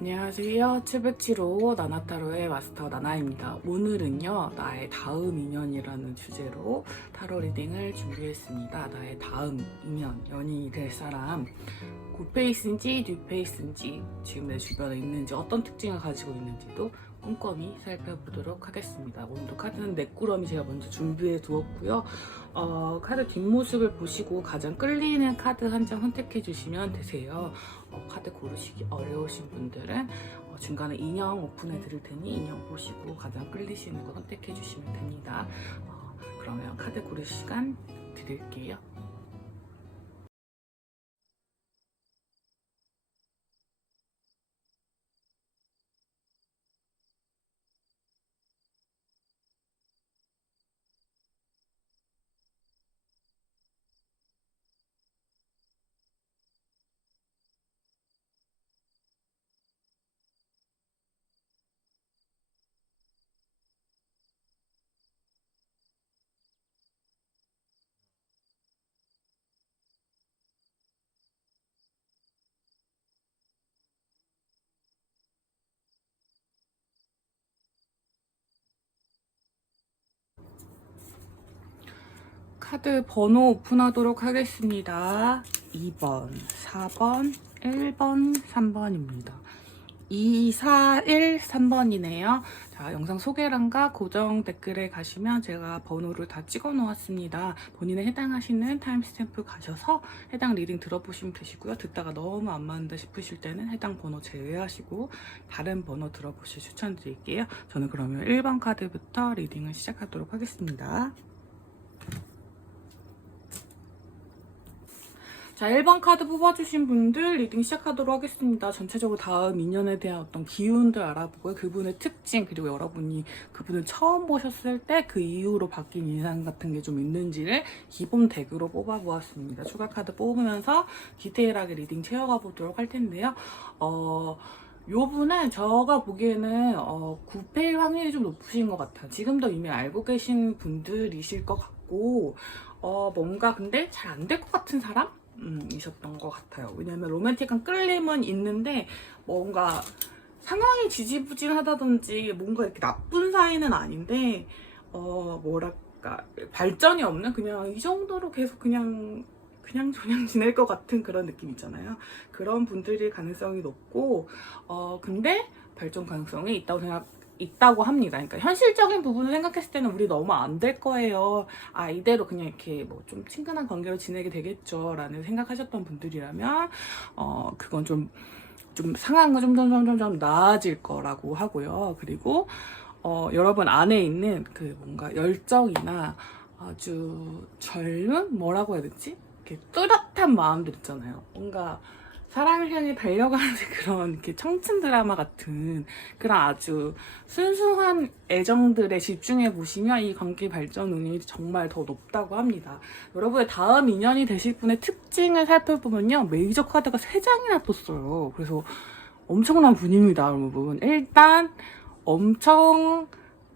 안녕하세요. 707호 나나타로의 마스터 나나입니다. 오늘은요, 나의 다음 인연이라는 주제로 타로 리딩을 준비했습니다. 나의 다음 인연, 연인이 될 사람, 굿페이스인지 뉴페이스인지, 지금 내 주변에 있는지, 어떤 특징을 가지고 있는지도 꼼꼼히 살펴보도록 하겠습니다. 오늘도 카드는 넷꾸러미 제가 먼저 준비해 두었고요. 카드 뒷모습을 보시고 가장 끌리는 카드 한 장 선택해 주시면 되세요. 카드 고르시기 어려우신 분들은 중간에 인형 오픈해 드릴 테니 인형 보시고 가장 끌리시는 거 선택해 주시면 됩니다. 그러면 카드 고르실 시간 드릴게요. 카드 번호 오픈하도록 하겠습니다. 2번, 4번, 1번, 3번입니다. 2, 4, 1, 3번이네요. 자, 영상 소개란과 고정 댓글에 가시면 제가 번호를 다 찍어 놓았습니다. 본인에 해당하시는 타임스탬프 가셔서 해당 리딩 들어보시면 되시고요. 듣다가 너무 안 맞는다 싶으실 때는 해당 번호 제외하시고 다른 번호 들어보실 추천드릴게요. 저는 그러면 1번 카드부터 리딩을 시작하도록 하겠습니다. 자, 1번 카드 뽑아주신 분들 리딩 시작하도록 하겠습니다. 전체적으로 다음 인연에 대한 어떤 기운들 알아보고요. 그분의 특징, 그리고 여러분이 그분을 처음 보셨을 때 그 이후로 바뀐 인상 같은 게 좀 있는지를 기본 덱으로 뽑아보았습니다. 추가 카드 뽑으면서 디테일하게 리딩 채워가 보도록 할 텐데요. 요 분은 제가 보기에는 9패일 확률이 좀 높으신 것 같아요. 지금도 이미 알고 계신 분들이실 것 같고 뭔가 근데 잘 안 될 것 같은 사람? 이셨던 것 같아요. 왜냐면 로맨틱한 끌림은 있는데 뭔가 상황이 지지부진하다든지 뭔가 이렇게 나쁜 사이는 아닌데 뭐랄까 발전이 없는 그냥 이 정도로 계속 그냥 저냥 지낼 것 같은 그런 느낌 있잖아요. 그런 분들일 가능성이 높고 근데 발전 가능성이 있다고 합니다. 그러니까 현실적인 부분을 생각했을 때는 우리 너무 안 될 거예요. 이대로 그냥 이렇게 뭐 좀 친근한 관계로 지내게 되겠죠. 라는 생각하셨던 분들이라면, 그건 좀 상황은 점점 나아질 거라고 하고요. 그리고, 여러분 안에 있는 그 뭔가 열정이나 아주 젊은? 뭐라고 해야 되지? 이렇게 뚜렷한 마음들 있잖아요. 뭔가, 사랑을 향해 달려가는 그런 이렇게 청춘 드라마 같은 그런 아주 순수한 애정들에 집중해 보시면 이 관계 발전 운이 정말 더 높다고 합니다. 여러분의 다음 인연이 되실 분의 특징을 살펴보면요. 메이저 카드가 3장이나 떴어요. 그래서 엄청난 분입니다, 여러분. 일단 엄청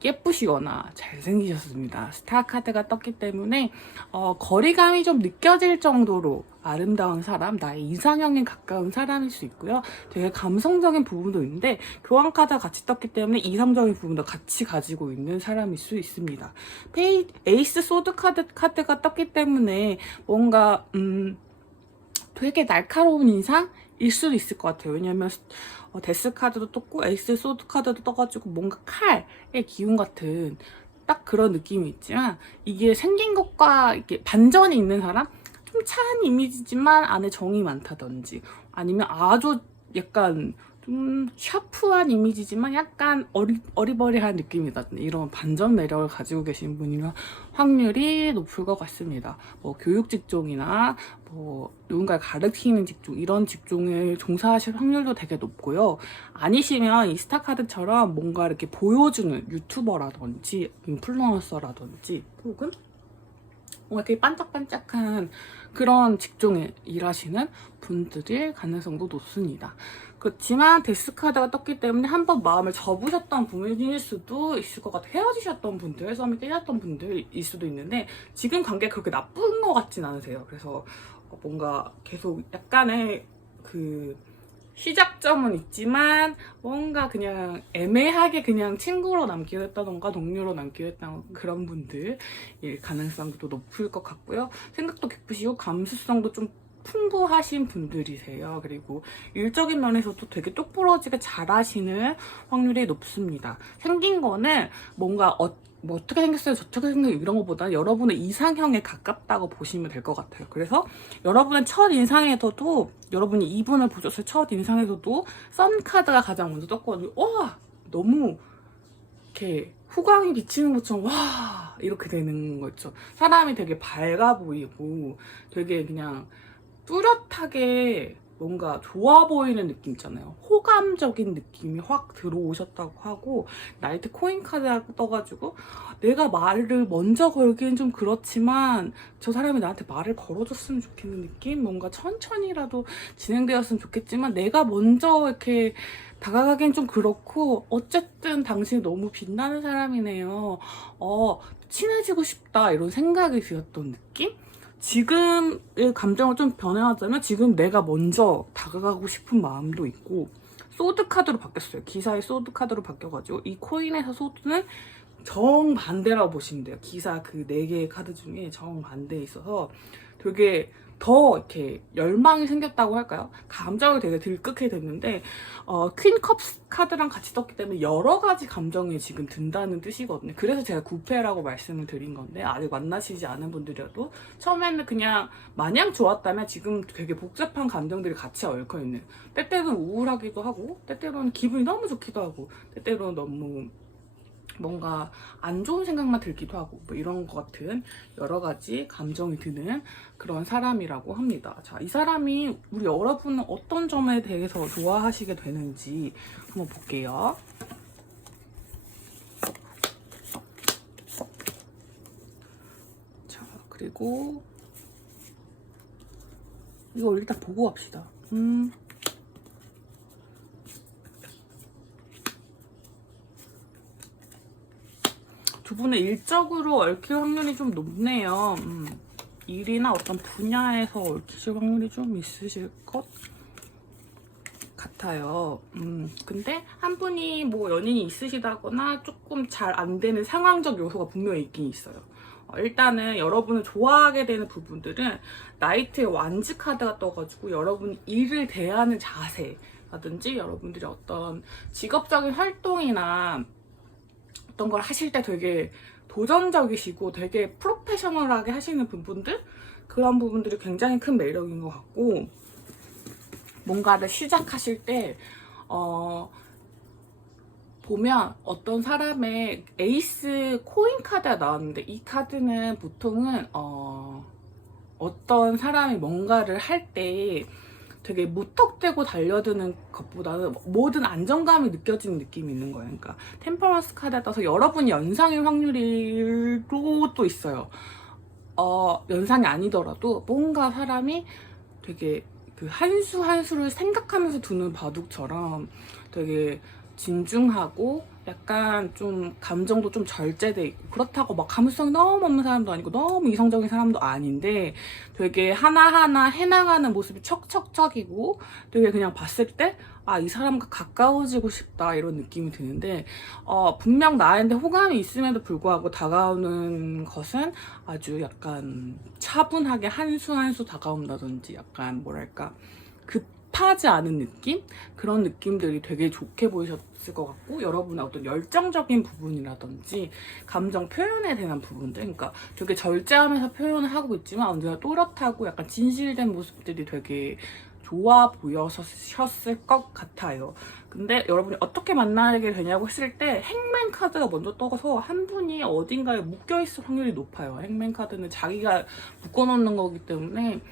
예쁘시거나 잘생기셨습니다. 스타 카드가 떴기 때문에 거리감이 좀 느껴질 정도로 아름다운 사람, 나의 이상형에 가까운 사람일 수 있고요. 되게 감성적인 부분도 있는데 교환 카드가 같이 떴기 때문에 이성적인 부분도 같이 가지고 있는 사람일 수 있습니다. 에이스 소드 카드가 떴기 때문에 뭔가 되게 날카로운 인상일 수도 있을 것 같아요. 왜냐면 데스 카드도 떴고 에이스 소드 카드도 떠가지고 뭔가 칼의 기운 같은 딱 그런 느낌이 있지만 이게 생긴 것과 이게 반전이 있는 사람? 좀 차한 이미지지만 안에 정이 많다든지 아니면 아주 약간 좀 샤프한 이미지지만 약간 어리버리한 느낌이다든지 이런 반전 매력을 가지고 계신 분이면 확률이 높을 것 같습니다. 뭐 교육 직종이나 뭐 누군가를 가르치는 직종 이런 직종을 종사하실 확률도 되게 높고요. 아니시면 이 스타카드처럼 뭔가 이렇게 보여주는 유튜버라든지 인플루언서라든지 혹은 뭔가 되게 반짝반짝한 그런 직종에 일하시는 분들일 가능성도 높습니다. 그렇지만 데스카드가 떴기 때문에 한번 마음을 접으셨던 분일 수도 있을 것 같아요. 헤어지셨던 분들, 썸이 깨졌던 분들일 수도 있는데 지금 관계 그렇게 나쁜 것 같진 않으세요. 그래서 뭔가 계속 약간의 그 시작점은 있지만 뭔가 그냥 애매하게 그냥 친구로 남기로 했다던가 동료로 남기로 했다던가 그런 분들일 가능성도 높을 것 같고요. 생각도 깊으시고 감수성도 좀 풍부하신 분들이세요. 그리고 일적인 면에서도 되게 똑부러지게 잘하시는 확률이 높습니다. 생긴 거는 뭔가 뭐 어떻게 생겼어요, 저렇게 생겼어요 이런 것보다 여러분의 이상형에 가깝다고 보시면 될 것 같아요. 그래서 여러분의 첫 인상에서도 여러분이 이분을 보셨을 첫 인상에서도 선 카드가 가장 먼저 떴거든요. 와, 너무 이렇게 후광이 비치는 것처럼 와 이렇게 되는 거 있죠. 사람이 되게 밝아 보이고 되게 그냥 뚜렷하게 뭔가 좋아 보이는 느낌 있잖아요. 호감적인 느낌이 확 들어오셨다고 하고 나이트 코인 카드가 떠가지고 내가 말을 먼저 걸기엔 좀 그렇지만 저 사람이 나한테 말을 걸어줬으면 좋겠는 느낌? 뭔가 천천히라도 진행되었으면 좋겠지만 내가 먼저 이렇게 다가가기엔 좀 그렇고 어쨌든 당신이 너무 빛나는 사람이네요. 친해지고 싶다 이런 생각이 들었던 느낌? 지금의 감정을 좀 변해하자면 지금 내가 먼저 다가가고 싶은 마음도 있고 소드 카드로 바뀌었어요. 기사의 소드 카드로 바뀌어가지고 이 코인에서 소드는 정반대라고 보시면 돼요. 기사 그 4개의 카드 중에 정반대에 있어서 되게 더 이렇게 열망이 생겼다고 할까요? 감정이 되게 들끓게 됐는데 퀸컵 카드랑 같이 떴기 때문에 여러 가지 감정이 지금 든다는 뜻이거든요. 그래서 제가 9패라고 말씀을 드린 건데 아직 만나시지 않은 분들이라도 처음에는 그냥 마냥 좋았다면 지금 되게 복잡한 감정들이 같이 얽혀있는, 때때로는 우울하기도 하고 때때로는 기분이 너무 좋기도 하고 때때로는 너무 뭔가 안 좋은 생각만 들기도 하고 뭐 이런 것 같은 여러 가지 감정이 드는 그런 사람이라고 합니다. 자, 이 사람이 우리 여러분은 어떤 점에 대해서 좋아하시게 되는지 한번 볼게요. 자, 그리고 이거 일단 보고 갑시다. 두 분의 일적으로 얽힐 확률이 좀 높네요. 일이나 어떤 분야에서 얽히실 확률이 좀 있으실 것 같아요. 근데 한 분이 뭐 연인이 있으시다거나 조금 잘 안 되는 상황적 요소가 분명히 있긴 있어요. 일단은 여러분을 좋아하게 되는 부분들은 나이트의 완즈 카드가 떠가지고 여러분 일을 대하는 자세라든지 여러분들이 어떤 직업적인 활동이나 어떤 걸 하실 때 되게 도전적이시고 되게 프로페셔널하게 하시는 부분들, 그런 부분들이 굉장히 큰 매력인 것 같고, 뭔가를 시작하실 때 보면 어떤 사람의 에이스 코인 카드가 나왔는데 이 카드는 보통은 어떤 사람이 뭔가를 할때 되게 무턱대고 달려드는 것보다는 모든 안정감이 느껴지는 느낌이 있는 거예요. 그러니까 템퍼런스 카드에 따라서 여러분이 연상일 확률도 또 있어요. 연상이 아니더라도 뭔가 사람이 되게 그 한 수 한 수를 생각하면서 두는 바둑처럼 되게 진중하고 약간 좀 감정도 좀 절제돼 있고, 그렇다고 막 감수성이 너무 없는 사람도 아니고 너무 이성적인 사람도 아닌데 되게 하나하나 해나가는 모습이 척척척이고 되게 그냥 봤을 때 아, 이 사람과 가까워지고 싶다 이런 느낌이 드는데 분명 나한테 호감이 있음에도 불구하고 다가오는 것은 아주 약간 차분하게 한 수 한 수 다가온다든지 약간 뭐랄까 급하지 않은 느낌? 그런 느낌들이 되게 좋게 보이셨을 것 같고, 여러분의 어떤 열정적인 부분이라든지 감정 표현에 대한 부분들, 그러니까 되게 절제하면서 표현을 하고 있지만 언제나 또렷하고 약간 진실된 모습들이 되게 좋아 보여셨을 것 같아요. 근데 여러분이 어떻게 만나게 되냐고 했을 때 행맨 카드가 먼저 떠서 한 분이 어딘가에 묶여있을 확률이 높아요. 행맨 카드는 자기가 묶어놓는 거기 때문에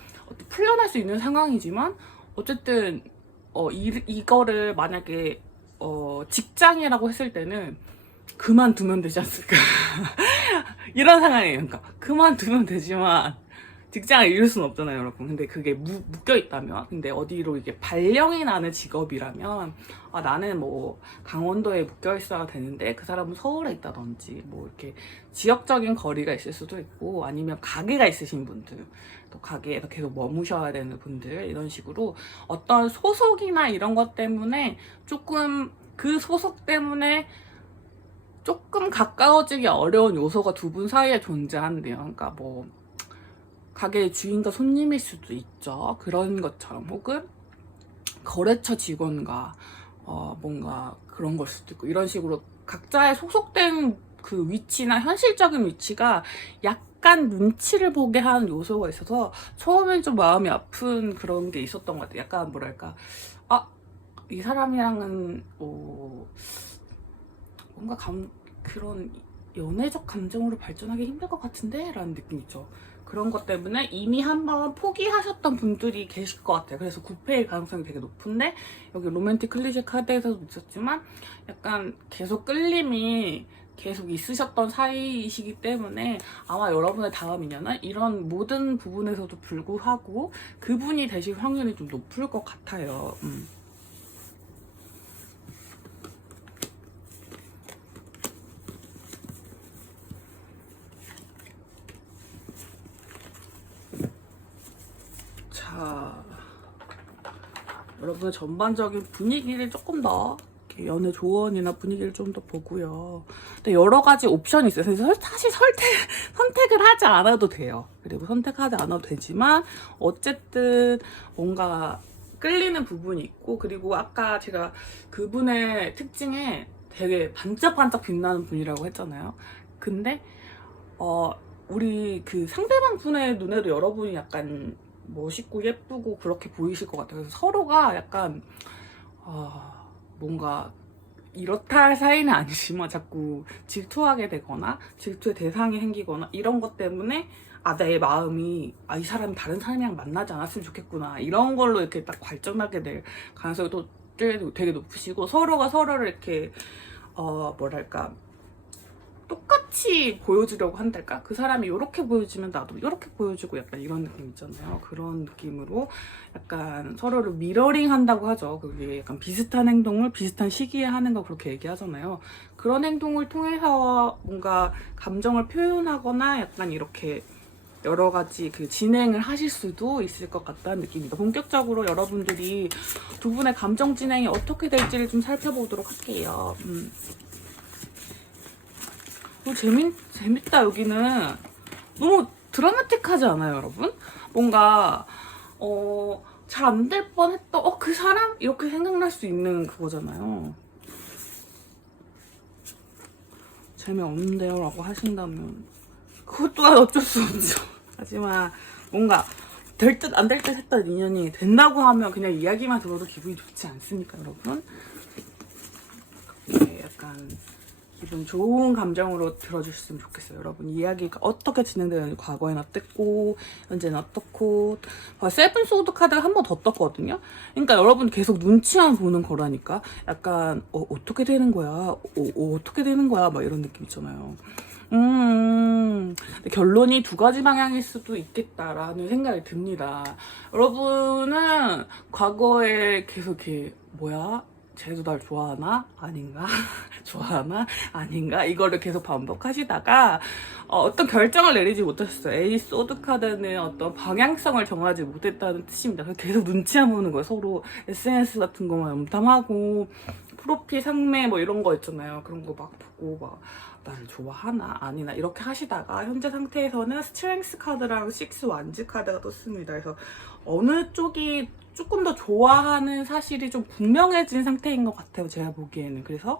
풀려날 수 있는 상황이지만 어쨌든 이거를 만약에 직장이라고 했을 때는 그만두면 되지 않을까 이런 상황이에요. 그러니까 그만두면 되지만 직장을 잃을 수는 없잖아요, 여러분. 근데 그게 묶여 있다면, 근데 어디로 이게 발령이 나는 직업이라면, 아, 나는 뭐 강원도에 묶여 있어야 되는데 그 사람은 서울에 있다든지, 뭐 이렇게 지역적인 거리가 있을 수도 있고, 아니면 가게가 있으신 분들, 또 가게에서 계속 머무셔야 되는 분들, 이런 식으로 어떤 소속이나 이런 것 때문에 조금 그 소속 때문에 조금 가까워지기 어려운 요소가 두 분 사이에 존재한대요. 그러니까 뭐 가게의 주인과 손님일 수도 있죠. 그런 것처럼. 혹은 거래처 직원과 뭔가 그런 걸 수도 있고, 이런 식으로 각자의 소속된 그 위치나 현실적인 위치가 약간 눈치를 보게 하는 요소가 있어서 처음엔 좀 마음이 아픈 그런 게 있었던 것 같아요. 약간 뭐랄까, 아, 이 사람이랑은 뭔가 그런 연애적 감정으로 발전하기 힘들 것 같은데? 라는 느낌 있죠. 그런 것 때문에 이미 한번 포기하셨던 분들이 계실 것 같아요. 그래서 9패일 가능성이 되게 높은데, 여기 로맨틱 클리셰 카드에서도 있었지만 약간 계속 끌림이 계속 있으셨던 사이이시기 때문에 아마 여러분의 다음 인연은 이런 모든 부분에서도 불구하고 그분이 되실 확률이 좀 높을 것 같아요. 자, 여러분의 전반적인 분위기를 조금 더 연애 조언이나 분위기를 좀 더 보고요. 근데 여러 가지 옵션이 있어요. 그래서 사실 선택을 하지 않아도 돼요. 그리고 선택하지 않아도 되지만 어쨌든 뭔가 끌리는 부분이 있고, 그리고 아까 제가 그분의 특징에 되게 반짝반짝 빛나는 분이라고 했잖아요. 근데 우리 그 상대방 분의 눈에도 여러분이 약간 멋있고 예쁘고 그렇게 보이실 것 같아요. 그래서 서로가 약간 뭔가 이렇다 할 사이는 아니지만 자꾸 질투하게 되거나 질투의 대상이 생기거나 이런 것 때문에 내 마음이 이 사람이 다른 사람이랑 만나지 않았으면 좋겠구나, 이런 걸로 이렇게 딱 발전하게 될 가능성이 또 되게 높으시고, 서로가 서로를 이렇게 뭐랄까 똑같이 보여주려고 한달까? 그 사람이 이렇게 보여주면 나도 이렇게 보여주고 약간 이런 느낌 있잖아요. 그런 느낌으로 약간 서로를 미러링 한다고 하죠. 그게 약간 비슷한 행동을 비슷한 시기에 하는 거 그렇게 얘기하잖아요. 그런 행동을 통해서 뭔가 감정을 표현하거나 약간 이렇게 여러 가지 그 진행을 하실 수도 있을 것 같다는 느낌입니다. 본격적으로 여러분들이 두 분의 감정 진행이 어떻게 될지를 좀 살펴보도록 할게요. 재밌다. 여기는 너무 드라마틱하지 않아요, 여러분? 뭔가 잘 안 될 뻔했던 그 사람? 이렇게 생각날 수 있는 그거잖아요. 재미없는데요? 라고 하신다면 그것 또한 어쩔 수 없죠. 하지만 뭔가 될 듯 안 될 듯 했던 인연이 된다고 하면 그냥 이야기만 들어도 기분이 좋지 않습니까, 여러분? 약간 기분 좋은 감정으로 들어주셨으면 좋겠어요. 여러분, 이야기가 어떻게 진행되는지, 과거엔 어땠고 현재는 어떻고. 세븐 소드 카드가 한 번 더 떴거든요. 그러니까 여러분 계속 눈치만 보는 거라니까. 약간 어떻게 되는 거야, 어떻게 되는 거야, 막 이런 느낌 있잖아요. 결론이 두 가지 방향일 수도 있겠다라는 생각이 듭니다. 여러분은 과거에 계속 이렇게 쟤도 날 좋아하나? 아닌가? 좋아하나? 아닌가? 이거를 계속 반복하시다가 어떤 결정을 내리지 못하셨어요. 에이스 소드 카드는 어떤 방향성을 정하지 못했다는 뜻입니다. 그래서 계속 눈치만 보는 거예요. 서로 SNS 같은 거만 염탐하고 프로필 상매 뭐 이런 거 있잖아요. 그런 거 막 보고 막 나를 좋아하나? 아니나? 이렇게 하시다가 현재 상태에서는 스트렝스 카드랑 식스 완즈 카드가 떴습니다. 그래서 어느 쪽이 조금 더 좋아하는 사실이 좀 분명해진 상태인 것 같아요, 제가 보기에는. 그래서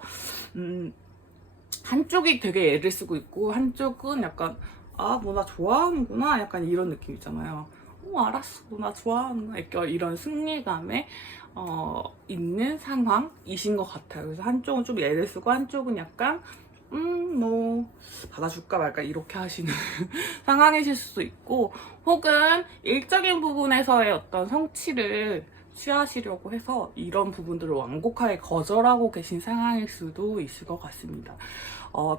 한쪽이 되게 애를 쓰고 있고 한쪽은 약간 뭐 나 좋아하는구나, 약간 이런 느낌 있잖아요. 알았어, 나 좋아하는구나, 이런 승리감에 있는 상황이신 것 같아요. 그래서 한쪽은 좀 애를 쓰고 한쪽은 약간 뭐 받아줄까 말까 이렇게 하시는 상황이실 수도 있고, 혹은 일적인 부분에서의 어떤 성취를 취하시려고 해서 이런 부분들을 완곡하게 거절하고 계신 상황일 수도 있을 것 같습니다.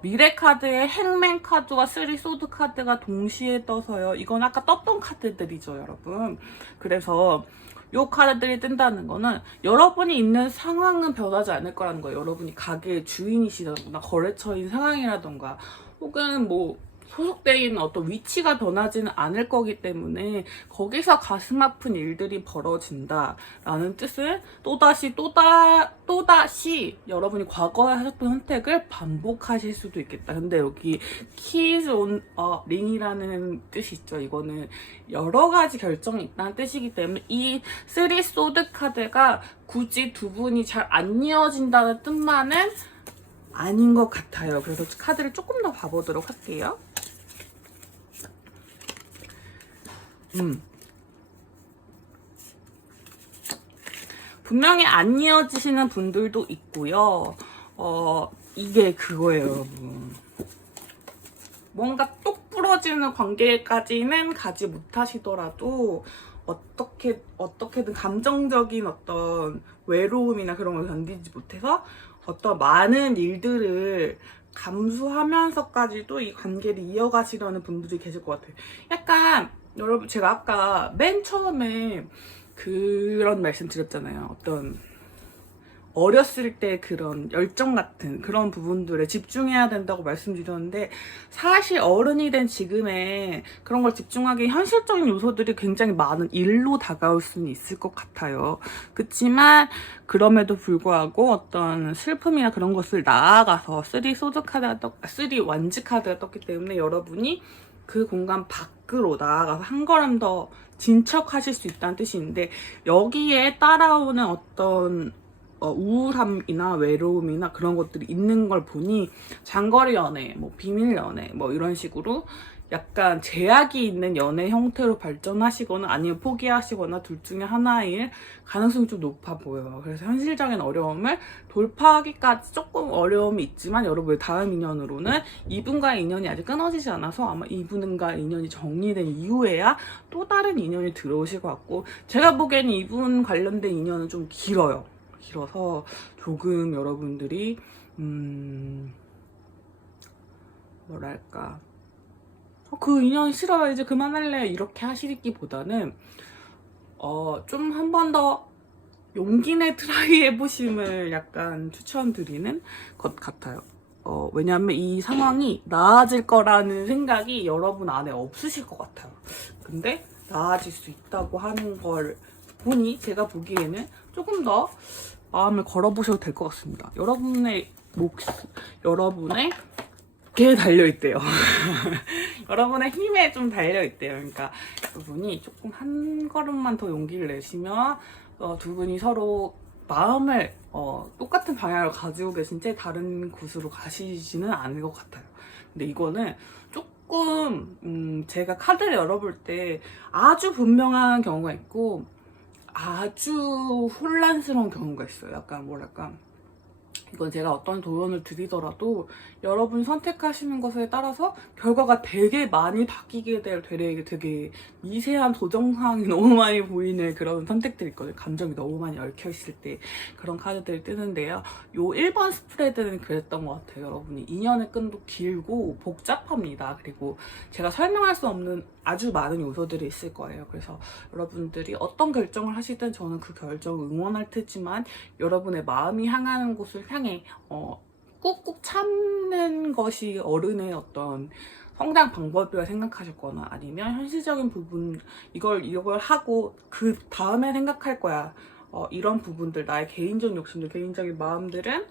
미래 카드에 행맨 카드와 3 소드 카드가 동시에 떠서요. 이건 아까 떴던 카드들이죠, 여러분. 그래서 요 카드들이 뜬다는 거는 여러분이 있는 상황은 변하지 않을 거라는 거예요. 여러분이 가게의 주인이시다거나 거래처인 상황이라던가 혹은 뭐 소속되어 있는 어떤 위치가 변하지는 않을 거기 때문에 거기서 가슴 아픈 일들이 벌어진다라는 뜻은 또다시 여러분이 과거에 하셨던 선택을 반복하실 수도 있겠다. 근데 여기 keys on ring이라는 뜻이 있죠. 이거는 여러 가지 결정이 있다는 뜻이기 때문에 이 3 소드 카드가 굳이 두 분이 잘 안 이어진다는 뜻만은 아닌 것 같아요. 그래서 카드를 조금 더 봐보도록 할게요. 분명히 안 이어지시는 분들도 있고요. 이게 그거예요, 여러분. 뭔가 똑 부러지는 관계까지는 가지 못하시더라도 어떻게든 감정적인 어떤 외로움이나 그런 걸 견디지 못해서 어떤 많은 일들을 감수하면서까지도 이 관계를 이어가시려는 분들이 계실 것 같아요. 약간 여러분 제가 아까 맨 처음에 그런 말씀 드렸잖아요. 어떤 어렸을 때 그런 열정 같은 그런 부분들에 집중해야 된다고 말씀드렸는데 사실 어른이 된 지금에 그런 걸 집중하기 현실적인 요소들이 굉장히 많은 일로 다가올 수는 있을 것 같아요. 그렇지만 그럼에도 불구하고 어떤 슬픔이나 그런 것을 나아가서 3 소드 카드가 3 완즈 카드가 떴기 때문에 여러분이 그 공간 밖으로 나아가서 한 걸음 더 진척하실 수 있다는 뜻인데 여기에 따라오는 어떤 우울함이나 외로움이나 그런 것들이 있는 걸 보니 장거리 연애, 뭐 비밀 연애, 뭐 이런 식으로 약간 제약이 있는 연애 형태로 발전하시거나 아니면 포기하시거나 둘 중에 하나일 가능성이 좀 높아 보여요. 그래서 현실적인 어려움을 돌파하기까지 조금 어려움이 있지만 여러분의 다음 인연으로는 이분과의 인연이 아직 끊어지지 않아서 아마 이분과의 인연이 정리된 이후에야 또 다른 인연이 들어오실 것 같고 제가 보기에는 이분 관련된 인연은 좀 길어요. 길어서 조금 여러분들이 뭐랄까 그 인연 싫어요 이제 그만할래 이렇게 하시기보다는 좀 한 번 더 용기 내 트라이 해보심을 약간 추천드리는 것 같아요. 왜냐하면 이 상황이 나아질 거라는 생각이 여러분 안에 없으실 것 같아요. 근데 나아질 수 있다고 하는 걸 보니 제가 보기에는 조금 더 마음을 걸어보셔도 될 것 같습니다. 여러분의 여러분의 게 달려있대요. 여러분의 힘에 좀 달려있대요. 그러니까 그분이 조금 한 걸음만 더 용기를 내시면 두 분이 서로 마음을 똑같은 방향을 가지고 계신 채 다른 곳으로 가시지는 않을 것 같아요. 근데 이거는 조금 제가 카드를 열어볼 때 아주 분명한 경우가 있고 아주 혼란스러운 경우가 있어요. 약간 뭐랄까 이건 제가 어떤 조언을 드리더라도 여러분 선택하시는 것에 따라서 결과가 되게 많이 바뀌게 될 되게 미세한 조정사항이 너무 많이 보이는 그런 선택들이 있거든요. 감정이 너무 많이 얽혀있을 때 그런 카드들이 뜨는데요. 요 1번 스프레드는 그랬던 것 같아요. 여러분이 인연의 끈도 길고 복잡합니다. 그리고 제가 설명할 수 없는 아주 많은 요소들이 있을 거예요. 그래서 여러분들이 어떤 결정을 하시든 저는 그 결정을 응원할 테지만 여러분의 마음이 향하는 곳을 향해 꾹꾹 참는 것이 어른의 어떤 성장 방법이라 생각하셨거나 아니면 현실적인 부분 이걸 하고 그 다음에 생각할 거야 이런 부분들 나의 개인적인 욕심들 개인적인 마음들은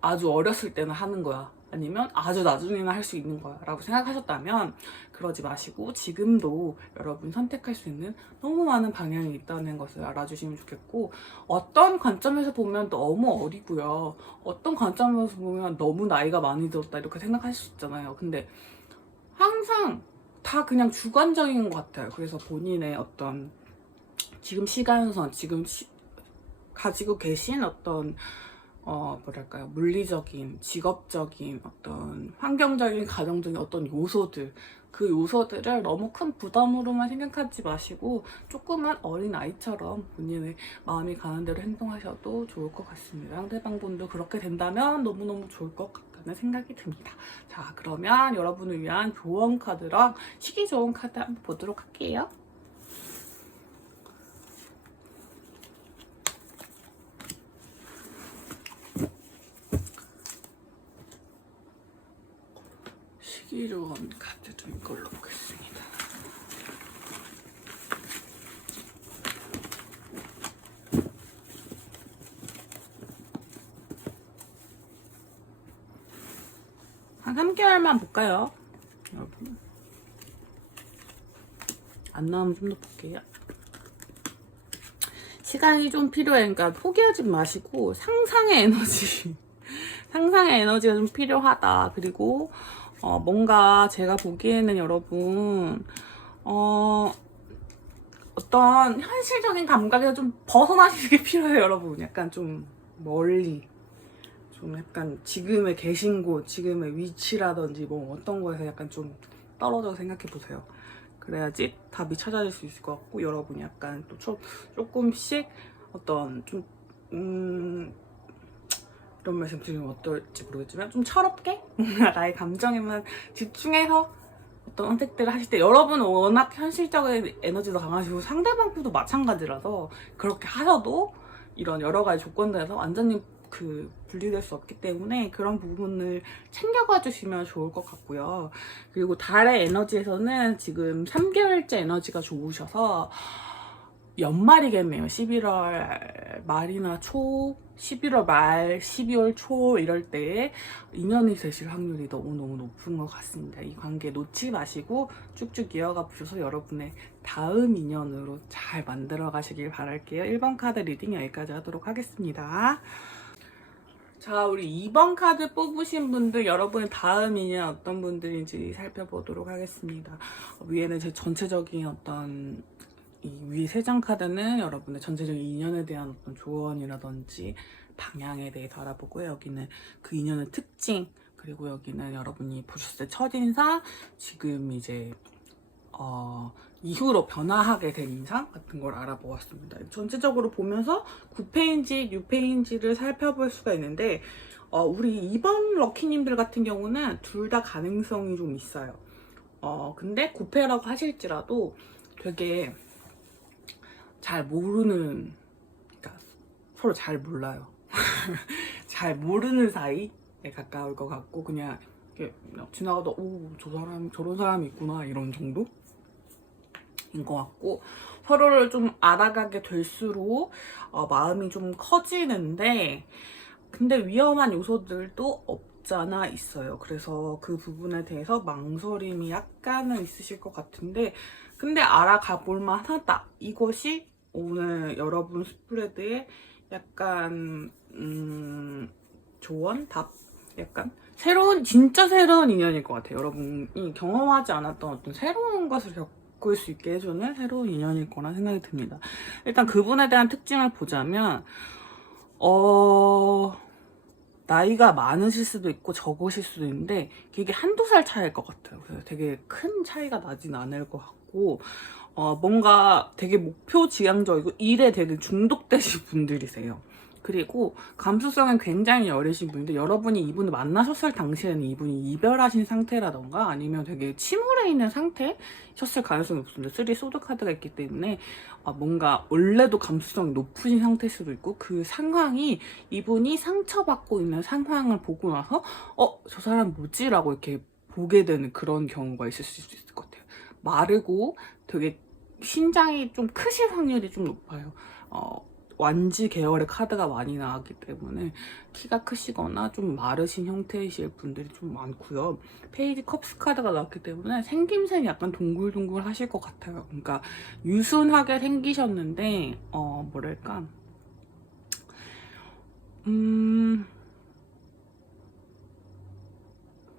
아주 어렸을 때는 하는 거야 아니면 아주 나중에는 할 수 있는 거야 라고 생각하셨다면 그러지 마시고 지금도 여러분 선택할 수 있는 너무 많은 방향이 있다는 것을 알아주시면 좋겠고 어떤 관점에서 보면 너무 어리고요 어떤 관점에서 보면 너무 나이가 많이 들었다 이렇게 생각할 수 있잖아요. 근데 항상 다 그냥 주관적인 것 같아요. 그래서 본인의 어떤 지금 시간선 지금 가지고 계신 어떤 뭐랄까요 물리적인 직업적인 어떤 환경적인 가정적인 어떤 요소들 그 요소들을 너무 큰 부담으로만 생각하지 마시고 조그만 어린아이처럼 본인의 마음이 가는 대로 행동하셔도 좋을 것 같습니다. 상대방분도 그렇게 된다면 너무너무 좋을 것 같다는 생각이 듭니다. 자, 그러면 여러분을 위한 조언 카드랑 시기 좋은 카드 한번 보도록 할게요. 시기 좋은 카드 좀 이걸로 보겠습니다. 한 3개월만 볼까요? 여러분. 안 나오면 좀 더 볼게요. 시간이 좀 필요해. 그러니까 포기하지 마시고 상상의 에너지. 상상의 에너지가 좀 필요하다. 그리고 뭔가 제가 보기에는 여러분 어떤 현실적인 감각에서 좀 벗어나시는 게 필요해요. 여러분. 약간 좀 멀리. 좀 약간 지금의 계신 곳, 지금의 위치라든지 뭐 어떤 거에서 약간 좀 떨어져서 생각해 보세요. 그래야지 답이 찾아질 수 있을 것 같고, 여러분이 약간 또 조금씩 어떤 좀 이런 말씀 드리면 어떨지 모르겠지만 좀 철없게 나의 감정에만 집중해서 어떤 선택들을 하실 때, 여러분은 워낙 현실적인 에너지도 강하시고 상대방도 마찬가지라서 그렇게 하셔도 이런 여러 가지 조건들에서 완전히 분리될 수 없기 때문에 그런 부분을 챙겨가 주시면 좋을 것 같고요. 그리고 달의 에너지에서는 지금 3개월째 에너지가 좋으셔서 연말이겠네요. 11월 말이나 초, 11월 말, 12월 초 이럴 때 인연이 되실 확률이 너무너무 높은 것 같습니다. 이 관계 놓지 마시고 쭉쭉 이어가 보셔서 여러분의 다음 인연으로 잘 만들어 가시길 바랄게요. 1번 카드 리딩 여기까지 하도록 하겠습니다. 자, 우리 2번 카드 뽑으신 분들, 여러분의 다음 인연 어떤 분들인지 살펴보도록 하겠습니다. 위에는 제 전체적인 어떤 이 위에 3장 카드는 여러분의 전체적인 인연에 대한 어떤 조언이라든지 방향에 대해서 알아보고요. 여기는 그 인연의 특징, 그리고 여기는 여러분이 보셨을 때 첫인상, 지금 이제 이후로 변화하게 된 인상 같은 걸 알아보았습니다. 전체적으로 보면서 9페인지, 6페인지를 살펴볼 수가 있는데 우리 2번 럭키님들 같은 경우는 둘 다 가능성이 좀 있어요. 근데 9페라고 하실지라도 되게 잘 모르는, 그러니까 서로 잘 몰라요. 잘 모르는 사이에 가까울 것 같고, 그냥 이렇게 지나가다 저 사람 저런 사람이 있구나 이런 정도인 것 같고, 서로를 좀 알아가게 될수록 마음이 좀 커지는데, 근데 위험한 요소들도 없잖아 있어요. 그래서 그 부분에 대해서 망설임이 약간은 있으실 것 같은데, 근데 알아가 볼만 하다. 이것이 오늘 여러분 스프레드의 약간 조언? 답? 약간 진짜 새로운 인연일 것 같아요. 여러분이 경험하지 않았던 어떤 새로운 것을 겪을 수 있게 해주는 새로운 인연일 거라 생각이 듭니다. 일단 그분에 대한 특징을 보자면 나이가 많으실 수도 있고 적으실 수도 있는데 이게 한두 살 차이일 것 같아요. 그래서 되게 큰 차이가 나진 않을 것 같고, 뭔가 되게 목표 지향적이고 일에 되게 중독되신 분들이세요. 그리고 감수성은 굉장히 여리신 분인데, 여러분이 이분을 만나셨을 당시에는 이분이 이별하신 상태라던가 아니면 되게 침울해 있는 상태셨을 가능성이 높습니다. 3 소드 카드가 있기 때문에 뭔가 원래도 감수성이 높으신 상태일 수도 있고, 그 상황이 이분이 상처받고 있는 상황을 보고 나서 저 사람 뭐지? 라고 이렇게 보게 되는 그런 경우가 있을 수 있을 것 같아요. 마르고 되게 신장이 좀 크실 확률이 좀 높아요. 완지 계열의 카드가 많이 나왔기 때문에 키가 크시거나 좀 마르신 형태이실 분들이 좀 많고요. 페이지 컵스 카드가 나왔기 때문에 생김새는 약간 동글동글 하실 것 같아요. 그러니까 유순하게 생기셨는데 뭐랄까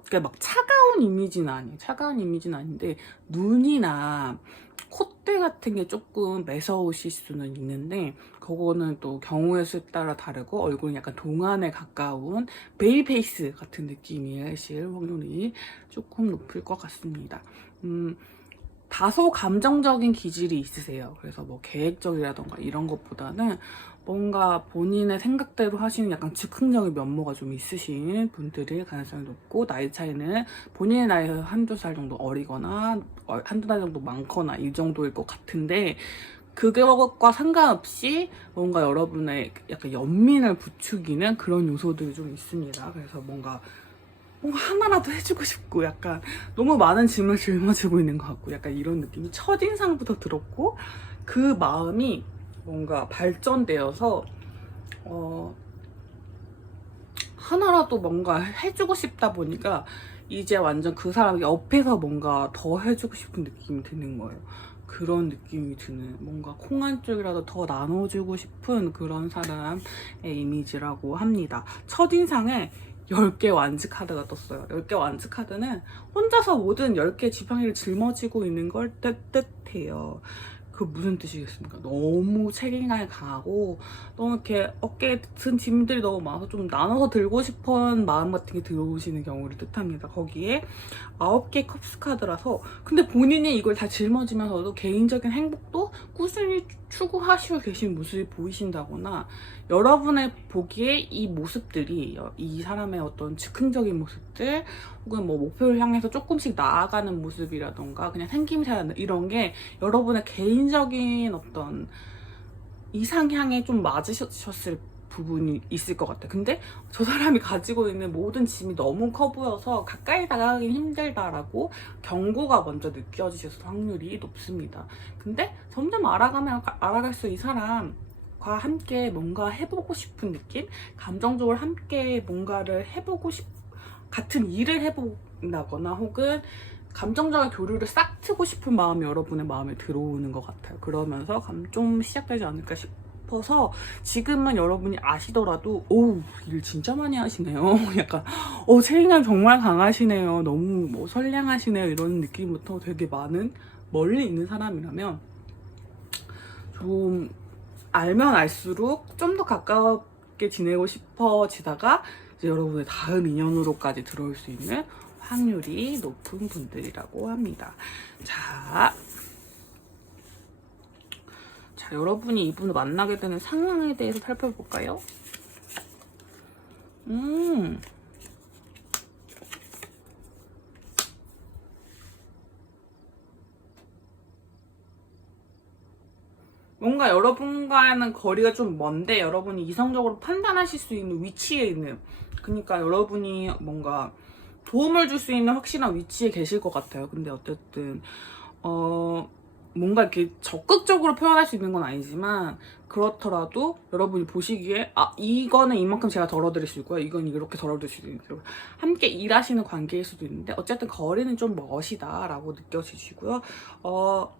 그러니까 막 차가운 이미지는 아니에요. 차가운 이미지는 아닌데 눈이나 콧대 같은 게 조금 매서우실 수는 있는데 그거는 또 경우의 수에 따라 다르고 얼굴은 약간 동안에 가까운 베이비 페이스 같은 느낌이실 확률이 조금 높을 것 같습니다. 다소 감정적인 기질이 있으세요. 그래서 뭐 계획적이라던가 이런 것보다는 뭔가 본인의 생각대로 하시는 약간 즉흥적인 면모가 좀 있으신 분들일 가능성이 높고, 나이 차이는 본인의 나이에서 한두 살 정도 어리거나 한두 달 정도 많거나 이 정도일 것 같은데, 그것과 상관없이 뭔가 여러분의 약간 연민을 부추기는 그런 요소들이 좀 있습니다. 그래서 뭔가 하나라도 해주고 싶고, 약간 너무 많은 짐을 짊어지고 있는 것 같고, 약간 이런 느낌이 첫인상부터 들었고, 그 마음이 뭔가 발전되어서 하나라도 뭔가 해주고 싶다 보니까 이제 완전 그 사람 옆에서 뭔가 더 해주고 싶은 느낌이 드는 거예요. 그런 느낌이 드는, 뭔가 콩 한 쪽이라도 더 나눠주고 싶은 그런 사람의 이미지라고 합니다. 첫인상에 10개 완즈 카드가 떴어요. 10개 완즈 카드는 혼자서 모든 10개 지팡이를 짊어지고 있는 걸 뜻해요. 그 무슨 뜻이겠습니까? 너무 책임감이 강하고 너무 이렇게 어깨에 든 짐들이 너무 많아서 좀 나눠서 들고 싶은 마음 같은 게 들어오시는 경우를 뜻합니다. 거기에 9개 컵스 카드라서, 근데 본인이 이걸 다 짊어지면서도 개인적인 행복도 꾸준히 추구하시고 계신 모습이 보이신다거나, 여러분의 보기에 이 모습들이, 이 사람의 어떤 즉흥적인 모습들 혹은 뭐 목표를 향해서 조금씩 나아가는 모습이라던가 그냥 생김새 이런 게 여러분의 개인적인 어떤 이상향에 좀 맞으셨을 부분이 있을 것 같아요. 근데 저 사람이 가지고 있는 모든 짐이 너무 커 보여서 가까이 다가가긴 힘들다라고 경고가 먼저 느껴지셔서 확률이 높습니다. 근데 점점 알아가면 알아갈수록 이 사람과 함께 뭔가 해보고 싶은 느낌? 감정적으로 함께 뭔가를 해보고 같은 일을 해본다거나 혹은 감정적인 교류를 싹 트고 싶은 마음이 여러분의 마음에 들어오는 것 같아요. 그러면서 좀 시작되지 않을까 싶어서, 지금은 여러분이 아시더라도 오, 일 진짜 많이 하시네요. 약간 책임감 정말 강하시네요. 너무 뭐 선량하시네요. 이런 느낌부터 되게 많은, 멀리 있는 사람이라면 좀 알면 알수록 좀 더 가깝게 지내고 싶어지다가 이제 여러분의 다음 인연으로까지 들어올 수 있는 확률이 높은 분들이라고 합니다. 자, 여러분이 이분을 만나게 되는 상황에 대해서 살펴볼까요? 뭔가 여러분과는 거리가 좀 먼데 여러분이 이성적으로 판단하실 수 있는 위치에 있는, 그러니까 여러분이 뭔가 도움을 줄 수 있는 확실한 위치에 계실 것 같아요. 근데 어쨌든 뭔가 이렇게 적극적으로 표현할 수 있는 건 아니지만, 그렇더라도 여러분이 보시기에 이거는 이만큼 제가 덜어드릴 수 있고요, 이건 이렇게 덜어드릴 수 있고요, 함께 일하시는 관계일 수도 있는데 어쨌든 거리는 좀 멋이다 라고 느껴지시고요.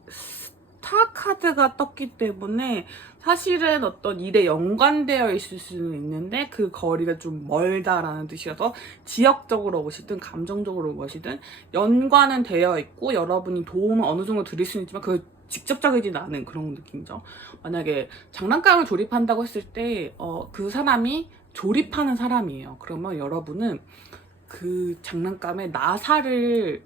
스타 카드가 떴기 때문에 사실은 어떤 일에 연관되어 있을 수는 있는데 그 거리가 좀 멀다라는 뜻이어서, 지역적으로 오시든 감정적으로 오시든 연관은 되어 있고 여러분이 도움을 어느 정도 드릴 수는 있지만 그 직접적이진 않은 그런 느낌이죠. 만약에 장난감을 조립한다고 했을 때 그 사람이 조립하는 사람이에요. 그러면 여러분은 그 장난감에 나사를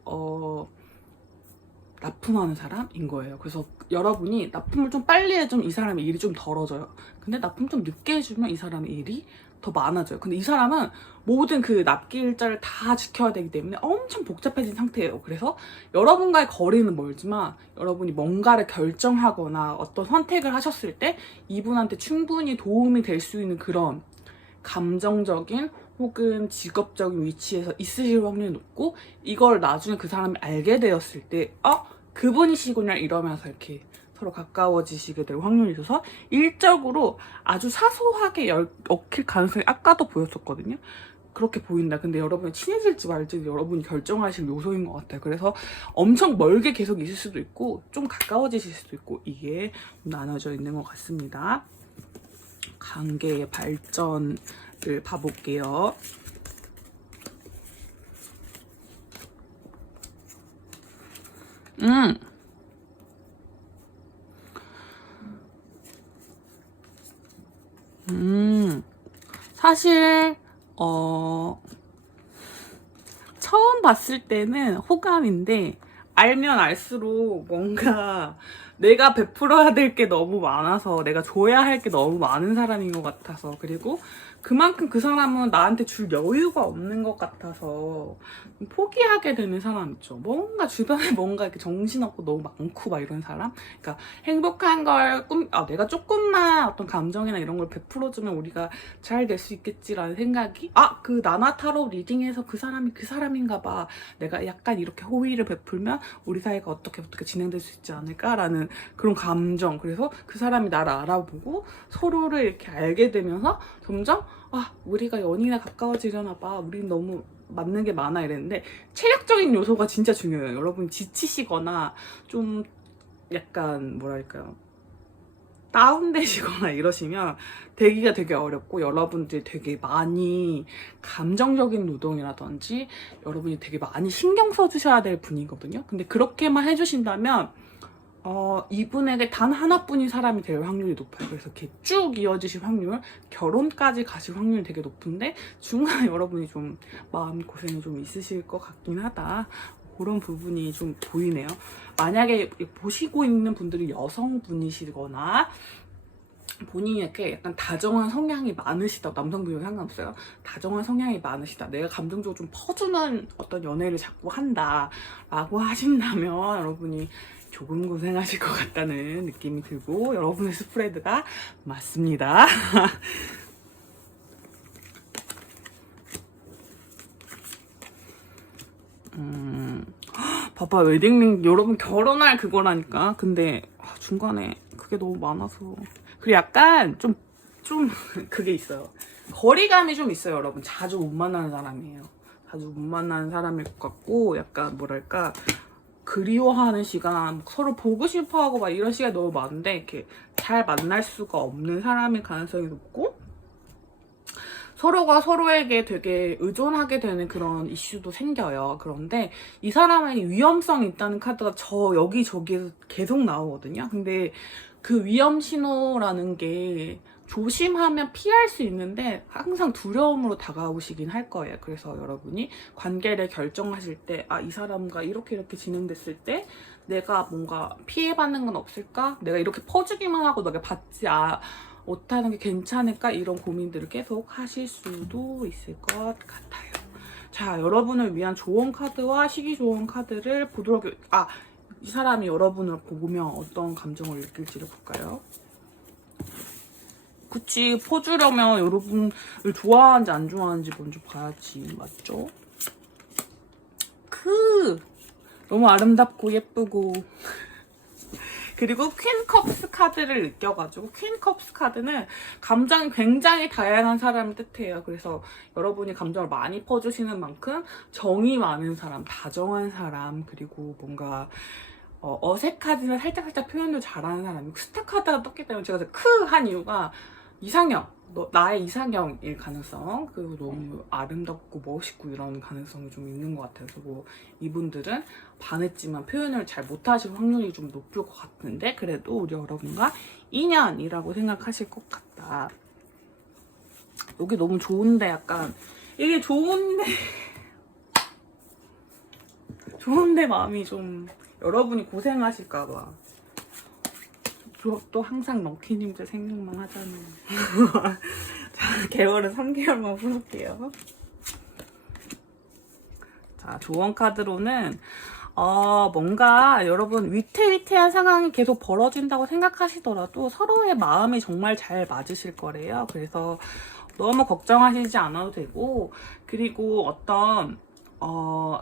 납품하는 사람인 거예요. 그래서 여러분이 납품을 좀 빨리 해주면 이 사람의 일이 좀 덜어져요. 근데 납품 좀 늦게 해주면 이 사람의 일이 더 많아져요. 근데 이 사람은 모든 그 납기 일자를 다 지켜야 되기 때문에 엄청 복잡해진 상태예요. 그래서 여러분과의 거리는 멀지만 여러분이 뭔가를 결정하거나 어떤 선택을 하셨을 때 이분한테 충분히 도움이 될 수 있는 그런 감정적인 혹은 직업적인 위치에서 있으실 확률이 높고, 이걸 나중에 그 사람이 알게 되었을 때 그분이시구나 이러면서 이렇게 서로 가까워지시게 될 확률이 있어서 일적으로 아주 사소하게 얽힐 가능성이 아까도 보였었거든요. 그렇게 보인다. 근데 여러분이 친해질지 말지 여러분이 결정하실 요소인 것 같아요. 그래서 엄청 멀게 계속 있을 수도 있고 좀 가까워지실 수도 있고, 이게 나눠져 있는 것 같습니다. 관계의 발전을 봐볼게요. 사실 처음 봤을 때는 호감인데 알면 알수록 뭔가 내가 베풀어야 될 게 너무 많아서 내가 줘야 할 게 너무 많은 사람인 것 같아서, 그리고 그만큼 그 사람은 나한테 줄 여유가 없는 것 같아서 포기하게 되는 사람 있죠. 뭔가 주변에 뭔가 이렇게 정신없고 너무 많고 막 이런 사람. 그러니까 행복한 걸 내가 조금만 어떤 감정이나 이런 걸 베풀어주면 우리가 잘 될 수 있겠지라는 생각이, 그 나나 타로 리딩에서 그 사람이 그 사람인가 봐, 내가 약간 이렇게 호의를 베풀면 우리 사이가 어떻게 진행될 수 있지 않을까라는 그런 감정. 그래서 그 사람이 나를 알아보고 서로를 이렇게 알게 되면서 점점 우리가 연인에 가까워지려나 봐, 우린 너무 맞는 게 많아 이랬는데, 체력적인 요소가 진짜 중요해요. 여러분 지치시거나 좀 약간 뭐랄까요, 다운되시거나 이러시면 되기가 되게 어렵고, 여러분들이 되게 많이 감정적인 노동이라든지 여러분이 되게 많이 신경 써주셔야 될 분이거든요. 근데 그렇게만 해주신다면 이분에게 단 하나뿐인 사람이 될 확률이 높아요. 그래서 이렇게 쭉 이어지실 확률, 결혼까지 가실 확률이 되게 높은데 중간에 여러분이 좀 마음고생이 좀 있으실 것 같긴 하다, 그런 부분이 좀 보이네요. 만약에 보시고 있는 분들이 여성분이시거나 본인이 이렇게 약간 다정한 성향이 많으시다, 남성분이랑 상관없어요, 다정한 성향이 많으시다, 내가 감정적으로 좀 퍼주는 어떤 연애를 자꾸 한다 라고 하신다면 여러분이 조금 고생하실 것 같다는 느낌이 들고, 여러분의 스프레드가 맞습니다. 봐봐, 웨딩링 여러분 결혼할 그거라니까. 근데 중간에 그게 너무 많아서. 그리고 약간 좀 그게 있어요. 거리감이 좀 있어요, 여러분. 자주 못 만나는 사람이에요. 자주 못 만나는 사람일 것 같고, 약간 뭐랄까, 그리워하는 시간, 서로 보고 싶어하고 막 이런 시간이 너무 많은데 이렇게 잘 만날 수가 없는 사람일 가능성이 높고, 서로가 서로에게 되게 의존하게 되는 그런 이슈도 생겨요. 그런데 이 사람에게 위험성이 있다는 카드가 여기저기에서 계속 나오거든요. 근데 그 위험 신호라는 게 조심하면 피할 수 있는데 항상 두려움으로 다가오시긴 할 거예요. 그래서 여러분이 관계를 결정하실 때, 이 사람과 이렇게 진행됐을 때 내가 뭔가 피해받는 건 없을까? 내가 이렇게 퍼주기만 하고 내가 받지 못하는 게 괜찮을까? 이런 고민들을 계속 하실 수도 있을 것 같아요. 자, 여러분을 위한 조언 카드와 시기 조언 카드를 보도록, 이 사람이 여러분을 보면 어떤 감정을 느낄지를 볼까요? 그치, 퍼주려면 여러분을 좋아하는지 안 좋아하는지 먼저 봐야지, 맞죠? 너무 아름답고 예쁘고 그리고 퀸컵스 카드를 느껴가지고, 퀸컵스 카드는 감정이 굉장히 다양한 사람을 뜻해요. 그래서 여러분이 감정을 많이 퍼주시는 만큼 정이 많은 사람, 다정한 사람, 그리고 뭔가 어색하지만 살짝 표현을 잘하는 사람이 스타 카드가 떴기 때문에 제가 한 이유가 이상형, 나의 이상형일 가능성, 그리고 너무 아름답고 멋있고 이런 가능성이 좀 있는 것 같아요. 그리고 이분들은 반했지만 표현을 잘 못하실 확률이 좀 높을 것 같은데, 그래도 우리 여러분과 인연이라고 생각하실 것 같다. 여기 너무 좋은데, 약간 이게 좋은데 마음이 좀, 여러분이 고생하실까봐. 또 항상 럭키님들 생각만 하잖아요. 자, 개월은 3개월만 풀을게요. 자, 조언 카드로는 뭔가 여러분 위태위태한 상황이 계속 벌어진다고 생각하시더라도 서로의 마음이 정말 잘 맞으실 거래요. 그래서 너무 걱정하시지 않아도 되고, 그리고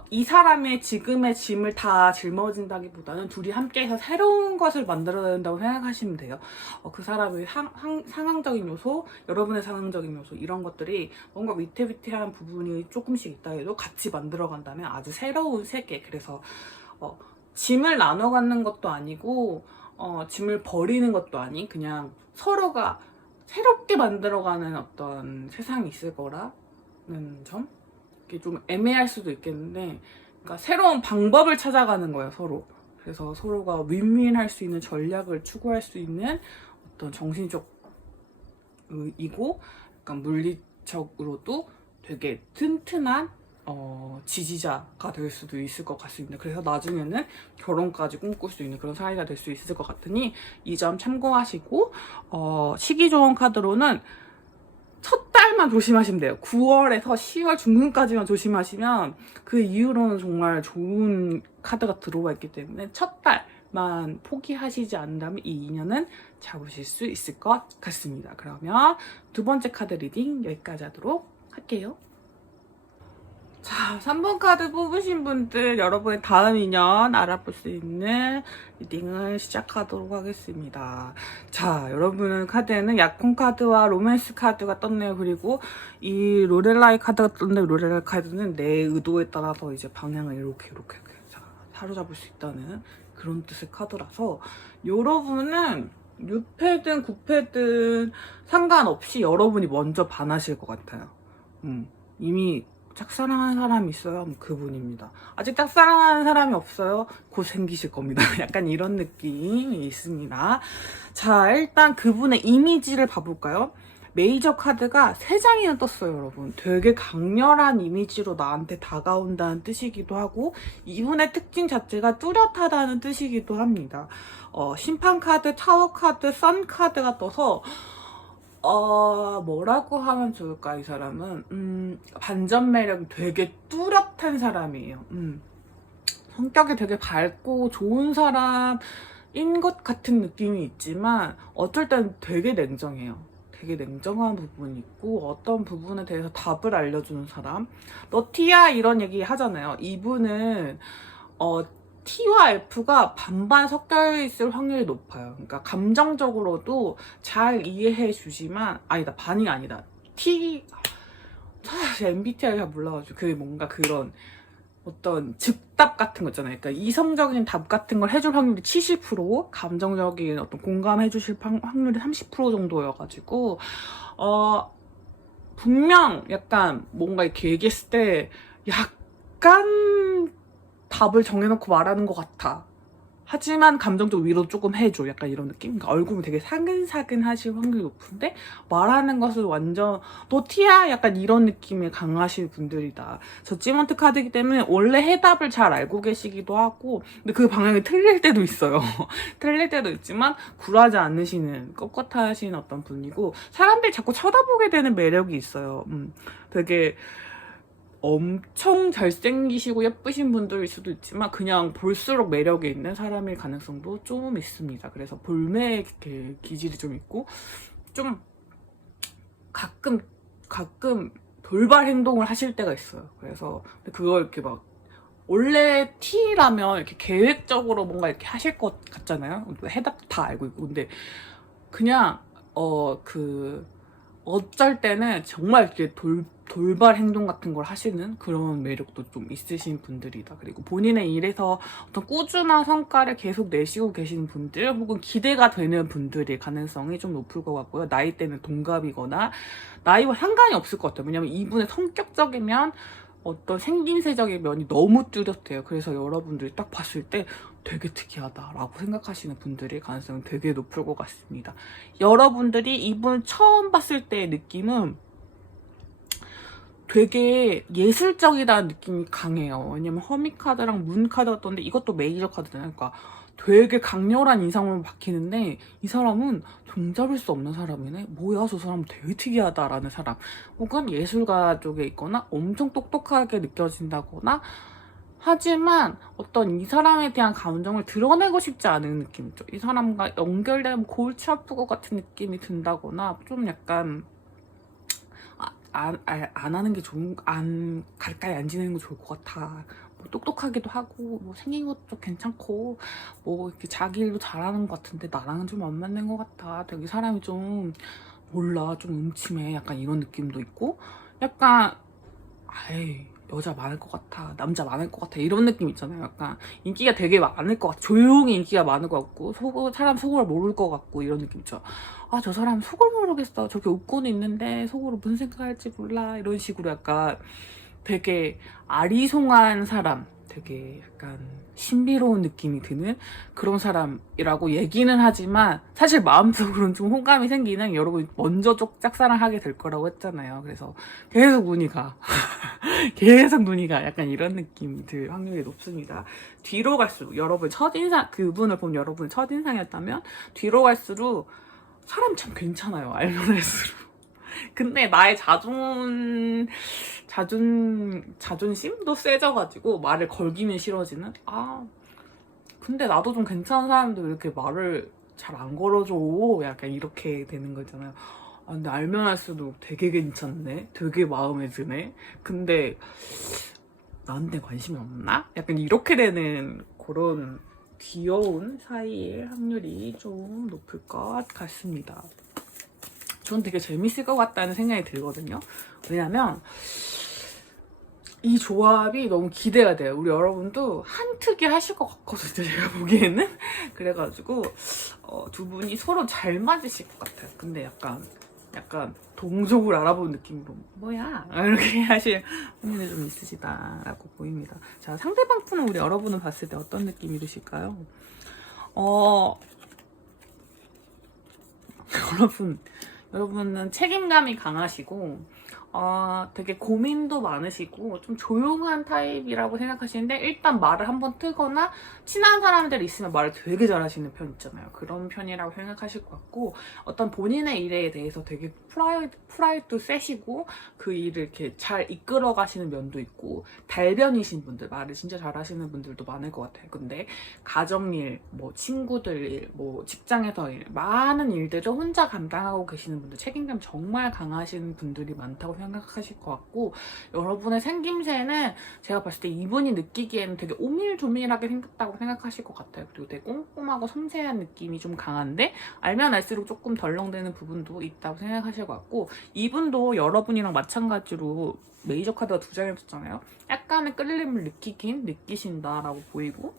이 사람의 지금의 짐을 다 짊어진다기보다는 둘이 함께해서 새로운 것을 만들어야 된다고 생각하시면 돼요. 그 사람의 상황적인 요소, 여러분의 상황적인 요소, 이런 것들이 뭔가 위태위태한 부분이 조금씩 있다 해도 같이 만들어간다면 아주 새로운 세계. 그래서 짐을 나눠 갖는 것도 아니고 짐을 버리는 것도 아닌, 그냥 서로가 새롭게 만들어가는 어떤 세상이 있을 거라는 점? 이게 좀 애매할 수도 있겠는데, 그러니까 새로운 방법을 찾아가는 거예요, 서로. 그래서 서로가 윈윈할 수 있는 전략을 추구할 수 있는 어떤 정신적 이고 약간 물리적으로도 되게 튼튼한 지지자가 될 수도 있을 것 같습니다. 그래서 나중에는 결혼까지 꿈꿀 수 있는 그런 사이가 될 수 있을 것 같으니 이 점 참고하시고, 시기 좋은 카드로는 첫 달만 조심하시면 돼요. 9월에서 10월 중순까지만 조심하시면 그 이후로는 정말 좋은 카드가 들어와 있기 때문에 첫 달만 포기하시지 않는다면 이 인연은 잡으실 수 있을 것 같습니다. 그러면 두 번째 카드 리딩 여기까지 하도록 할게요. 자, 3번 카드 뽑으신 분들 여러분의 다음 인연 알아볼 수 있는 리딩을 시작하도록 하겠습니다. 자, 여러분의 카드에는 약혼 카드와 로맨스 카드가 떴네요. 그리고 이 로렐라이 카드가 떴는데 로렐라이 카드는 내 의도에 따라서 이제 방향을 이렇게 사로잡을 수 있다는 그런 뜻의 카드라서 여러분은 6패든 9패든 상관없이 여러분이 먼저 반하실 것 같아요. 이미 짝사랑하는 사람이 있어요? 그분입니다. 아직 짝사랑하는 사람이 없어요? 곧 생기실 겁니다. 약간 이런 느낌이 있습니다. 자, 일단 그분의 이미지를 봐볼까요? 메이저 카드가 3장이나 떴어요, 여러분. 되게 강렬한 이미지로 나한테 다가온다는 뜻이기도 하고 이분의 특징 자체가 뚜렷하다는 뜻이기도 합니다. 심판 카드, 타워 카드, 선 카드가 떠서 뭐라고 하면 좋을까, 이 사람은? 반전 매력이 되게 뚜렷한 사람이에요. 성격이 되게 밝고 좋은 사람인 것 같은 느낌이 있지만, 어떨 땐 되게 냉정해요. 되게 냉정한 부분이 있고, 어떤 부분에 대해서 답을 알려주는 사람. 너 T야? 이런 얘기 하잖아요. 이분은, T와 F가 반반 섞여 있을 확률이 높아요. 그러니까 감정적으로도 잘 이해해 주지만, 아니다, 반이 아니다. MBTI 잘 몰라가지고 그 뭔가 그런 어떤 즉답 같은 거 있잖아요. 그러니까 이성적인 답 같은 걸 해줄 확률이 70%, 감정적인 어떤 공감해 주실 확률이 30% 정도여가지고 분명 약간 뭔가 이렇게 얘기했을 때 약간 답을 정해놓고 말하는 것 같아. 하지만 감정적 위로 조금 해줘. 약간 이런 느낌? 그러니까 얼굴은 되게 사근사근 하실 확률이 높은데 말하는 것은 완전 너 T야? 약간 이런 느낌이 강하신 분들이다. 저지먼트 카드이기 때문에 원래 해답을 잘 알고 계시기도 하고 근데 그 방향이 틀릴 때도 있어요. 틀릴 때도 있지만 굴하지 않으시는 뻣뻣하신 어떤 분이고 사람들이 자꾸 쳐다보게 되는 매력이 있어요. 되게 엄청 잘생기시고 예쁘신 분들일 수도 있지만 그냥 볼수록 매력이 있는 사람일 가능성도 좀 있습니다. 그래서 볼매 기질이 좀 있고 좀 가끔 돌발 행동을 하실 때가 있어요. 그래서 그걸 이렇게 막 원래 T라면 이렇게 계획적으로 뭔가 이렇게 하실 것 같잖아요. 해답 다 알고 있고 근데 그냥 어쩔 때는 정말 이렇게 돌발 행동 같은 걸 하시는 그런 매력도 좀 있으신 분들이다. 그리고 본인의 일에서 어떤 꾸준한 성과를 계속 내시고 계시는 분들 혹은 기대가 되는 분들의 가능성이 좀 높을 것 같고요. 나이대는 동갑이거나 나이와 상관이 없을 것 같아요. 왜냐면 이분의 성격적인 면 어떤 생김새적인 면이 너무 뚜렷해요. 그래서 여러분들이 딱 봤을 때 되게 특이하다라고 생각하시는 분들의 가능성은 되게 높을 것 같습니다. 여러분들이 이분 처음 봤을 때의 느낌은 되게 예술적이다는 느낌이 강해요. 왜냐면 허미카드랑 문카드가 떴는데 이것도 메이저 카드잖아요. 그러니까 되게 강렬한 인상으로 박히는데 이 사람은 종잡을 수 없는 사람이네. 뭐야 저 사람 되게 특이하다라는 사람. 혹은 예술가 쪽에 있거나 엄청 똑똑하게 느껴진다거나 하지만 어떤 이 사람에 대한 감정을 드러내고 싶지 않은 느낌이죠. 이 사람과 연결되면 골치 아플 것 같은 느낌이 든다거나 좀 약간 안 하는 게 가까이 안 지내는 게 좋을 것 같아. 뭐 똑똑하기도 하고, 뭐 생긴 것도 괜찮고, 뭐 이렇게 자기 일도 잘하는 것 같은데 나랑은 좀 안 맞는 것 같아. 되게 사람이 좀 몰라, 좀 음침해. 약간 이런 느낌도 있고, 약간 여자 많을 것 같아, 남자 많을 것 같아 이런 느낌 있잖아요. 약간 인기가 되게 많을 것 같아. 조용히 인기가 많을 것 같고 사람 속을 모를 것 같고 이런 느낌 있죠. 아, 저 사람 속을 모르겠어. 저렇게 웃고는 있는데 속으로 무슨 생각할지 몰라. 이런 식으로 약간 되게 아리송한 사람, 되게 약간 신비로운 느낌이 드는 그런 사람이라고 얘기는 하지만 사실 마음속으로는 좀 호감이 생기는, 여러분 먼저 짝사랑하게 될 거라고 했잖아요. 그래서 계속 눈이 가. 계속 눈이 가. 약간 이런 느낌이 들 확률이 높습니다. 뒤로 갈수록 여러분 첫인상, 그분을 본 여러분의 첫인상이었다면 뒤로 갈수록 사람이 참 괜찮아요. 알면 할수록. 근데 나의 자존심도 세져가지고 말을 걸기는 싫어지는? 근데 나도 좀 괜찮은 사람들 왜 이렇게 말을 잘 안 걸어줘? 약간 이렇게 되는 거잖아요. 근데 알면 할수록 되게 괜찮네? 되게 마음에 드네? 근데 나한테 관심이 없나? 약간 이렇게 되는 그런 귀여운 사이일 확률이 좀 높을 것 같습니다. 전 되게 재밌을 것 같다는 생각이 들거든요. 왜냐면 이 조합이 너무 기대가 돼요. 우리 여러분도 한특이 하실 것 같거든요, 제가 보기에는. 그래가지고 두 분이 서로 잘 맞으실 것 같아요. 근데 약간 동족을 알아보는 느낌으로 뭐야? 이렇게 하실 확률이 좀 있으시다라고 보입니다. 자, 상대방 푸는 우리 여러분을 봤을 때 어떤 느낌이 드실까요? 여러분은 책임감이 강하시고 되게 고민도 많으시고 좀 조용한 타입이라고 생각하시는데, 일단 말을 한번 트거나 친한 사람들 있으면 말을 되게 잘하시는 편 있잖아요. 그런 편이라고 생각하실 것 같고, 어떤 본인의 일에 대해서 되게 프라이드도 세시고 그 일을 이렇게 잘 이끌어 가시는 면도 있고, 달변이신 분들, 말을 진짜 잘하시는 분들도 많을 것 같아요. 근데 가정일, 뭐 친구들 일, 뭐 직장에서 일, 많은 일들을 혼자 감당하고 계시는 분들, 책임감 정말 강하신 분들이 많다고 생각하실 것 같고, 여러분의 생김새는 제가 봤을 때 이분이 느끼기에는 되게 오밀조밀하게 생겼다고 생각하실 것 같아요. 그리고 되게 꼼꼼하고 섬세한 느낌이 좀 강한데 알면 알수록 조금 덜렁대는 부분도 있다고 생각하실 것 같고, 이분도 여러분이랑 마찬가지로 메이저 카드가 2장이 없었잖아요. 약간의 끌림을 느끼신다라고 보이고,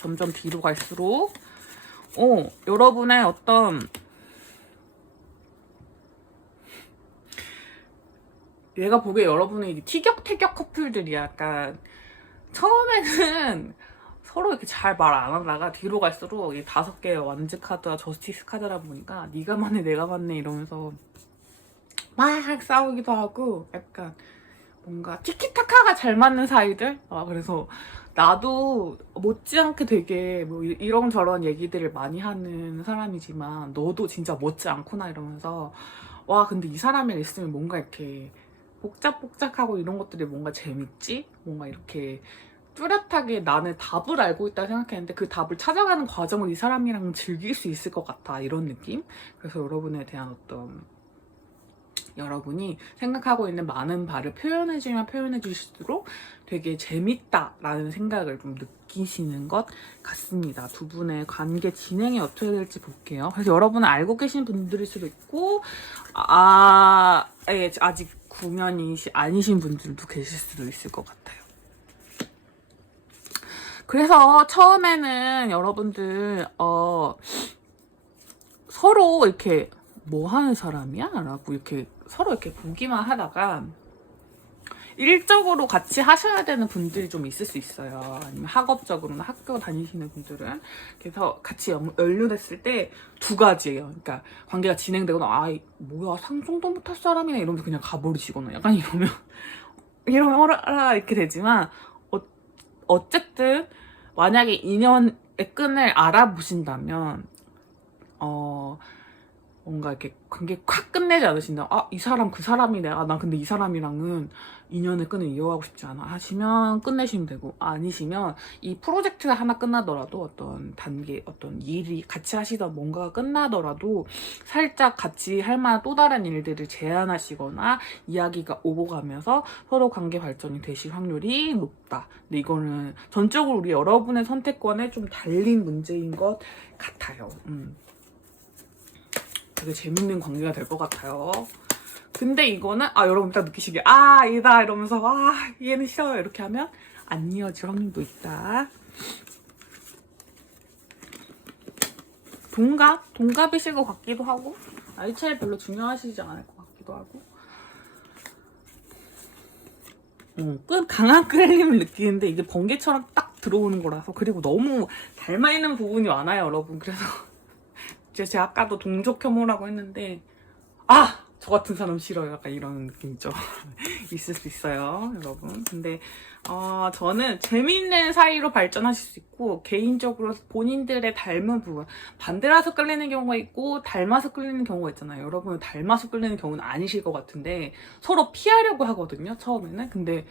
점점 뒤로 갈수록 여러분의 어떤 얘가 보기에 여러분이 티격태격 커플들이 약간 처음에는 서로 이렇게 잘 말 안 하다가 뒤로 갈수록 이 5개의 완즈 카드와 저스티스 카드라 보니까 네가 맞네 내가 맞네 이러면서 막 싸우기도 하고, 약간 뭔가 티키타카가 잘 맞는 사이들? 그래서 나도 못지않게 되게 뭐 이런저런 얘기들을 많이 하는 사람이지만 너도 진짜 못지 않구나 이러면서, 와 근데 이 사람이랑 있으면 뭔가 이렇게 복잡복잡하고 이런 것들이 뭔가 재밌지? 뭔가 이렇게 뚜렷하게 나는 답을 알고 있다 생각했는데 그 답을 찾아가는 과정을 이 사람이랑 즐길 수 있을 것 같아, 이런 느낌? 그래서 여러분에 대한 어떤, 여러분이 생각하고 있는 많은 바를 표현해주면 표현해주실수록 되게 재밌다라는 생각을 좀 느끼시는 것 같습니다. 두 분의 관계 진행이 어떻게 될지 볼게요. 그래서 여러분은 알고 계신 분들일 수도 있고 아직 구면이 아니신 분들도 계실 수도 있을 것 같아요. 그래서 처음에는 여러분들 서로 이렇게 뭐 하는 사람이야? 라고 이렇게 서로 이렇게 보기만 하다가 일적으로 같이 하셔야 되는 분들이 좀 있을 수 있어요. 아니면 학업적으로나 학교 다니시는 분들은. 그래서 같이 연루됐을 때 2가지예요. 그러니까 관계가 진행되거나 뭐야 상종도 못할 사람이네 이러면서 그냥 가버리시거나 약간 이러면 이렇게 되지만, 어쨌든 만약에 인연의 끈을 알아보신다면 뭔가 이렇게 관계 확 끝내지 않으신다. 이 사람 그 사람이네. 난 근데 이 사람이랑은 인연의 끈을 이어가고 싶지 않아 하시면 끝내시면 되고, 아니시면 이 프로젝트가 하나 끝나더라도 어떤 단계, 어떤 일이 같이 하시던 뭔가가 끝나더라도 살짝 같이 할 만한 또 다른 일들을 제안하시거나 이야기가 오고 가면서 서로 관계 발전이 되실 확률이 높다. 근데 이거는 전적으로 우리 여러분의 선택권에 좀 달린 문제인 것 같아요. 되게 재밌는 관계가 될 것 같아요. 근데 이거는 여러분 딱 느끼시기에 얘다 이러면서 얘는 싫어요 이렇게 하면 안 이어질 확률도 있다. 동갑이실 것 같기도 하고, 나이 차이 별로 중요하시지 않을 것 같기도 하고. 강한 끌림을 느끼는데 이게 번개처럼 딱 들어오는 거라서. 그리고 너무 닮아있는 부분이 많아요, 여러분. 그래서 제가 아까도 동족 혐오라고 했는데 저 같은 사람 싫어요. 약간 이런 느낌 있죠. 있을 수 있어요, 여러분. 근데 저는 재미있는 사이로 발전하실 수 있고, 개인적으로 본인들의 닮은 부분, 반대라서 끌리는 경우가 있고 닮아서 끌리는 경우가 있잖아요. 여러분은 닮아서 끌리는 경우는 아니실 것 같은데 서로 피하려고 하거든요, 처음에는. 근데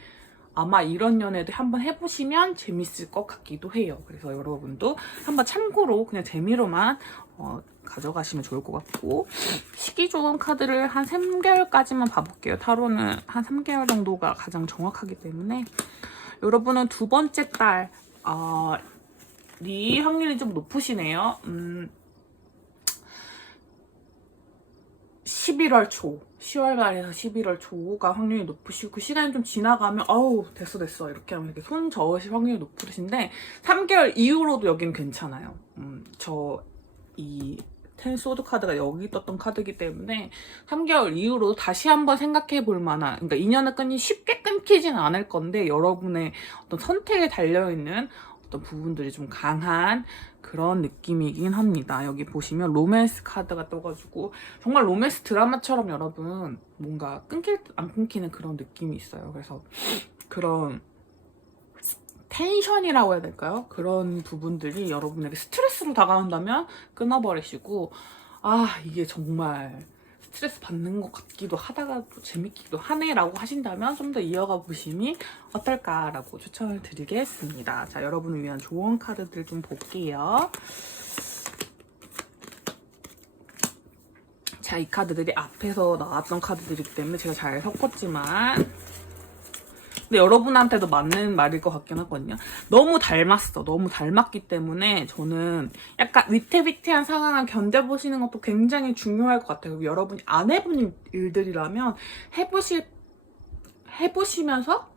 아마 이런 연애도 한번 해보시면 재밌을 것 같기도 해요. 그래서 여러분도 한번 참고로 그냥 재미로만 가져가시면 좋을 것 같고, 시기 좋은 카드를 한 3개월까지만 봐볼게요. 타로는 한 3개월 정도가 가장 정확하기 때문에 여러분은 두 번째 달이 확률이 좀 높으시네요. 11월 초, 10월 말에서 11월 초가 확률이 높으시고, 시간이 좀 지나가면 됐어 이렇게 하면 이렇게 손 저으실 확률이 높으신데 3개월 이후로도 여기는 괜찮아요. 이 텐소드 카드가 여기 떴던 카드이기 때문에 3개월 이후로 다시 한번 생각해 볼 만한, 그러니까 인연의 끈이 쉽게 끊기진 않을 건데 여러분의 어떤 선택에 달려있는 어떤 부분들이 좀 강한 그런 느낌이긴 합니다. 여기 보시면 로맨스 카드가 떠가지고 정말 로맨스 드라마처럼 여러분 뭔가 끊길 듯 안 끊기는 그런 느낌이 있어요. 그래서 그런 텐션이라고 해야 될까요? 그런 부분들이 여러분에게 스트레스로 다가온다면 끊어버리시고, 이게 정말 스트레스 받는 것 같기도 하다가 또 재밌기도 하네라고 하신다면 좀 더 이어가 보심이 어떨까라고 추천을 드리겠습니다. 자, 여러분을 위한 조언 카드들 좀 볼게요. 자, 이 카드들이 앞에서 나왔던 카드들이기 때문에 제가 잘 섞었지만, 근데 여러분한테도 맞는 말일 것 같긴 하거든요. 너무 닮았어. 너무 닮았기 때문에 저는 약간 위태위태한 상황을 견뎌보시는 것도 굉장히 중요할 것 같아요. 여러분이 안 해본 일들이라면 해보시면서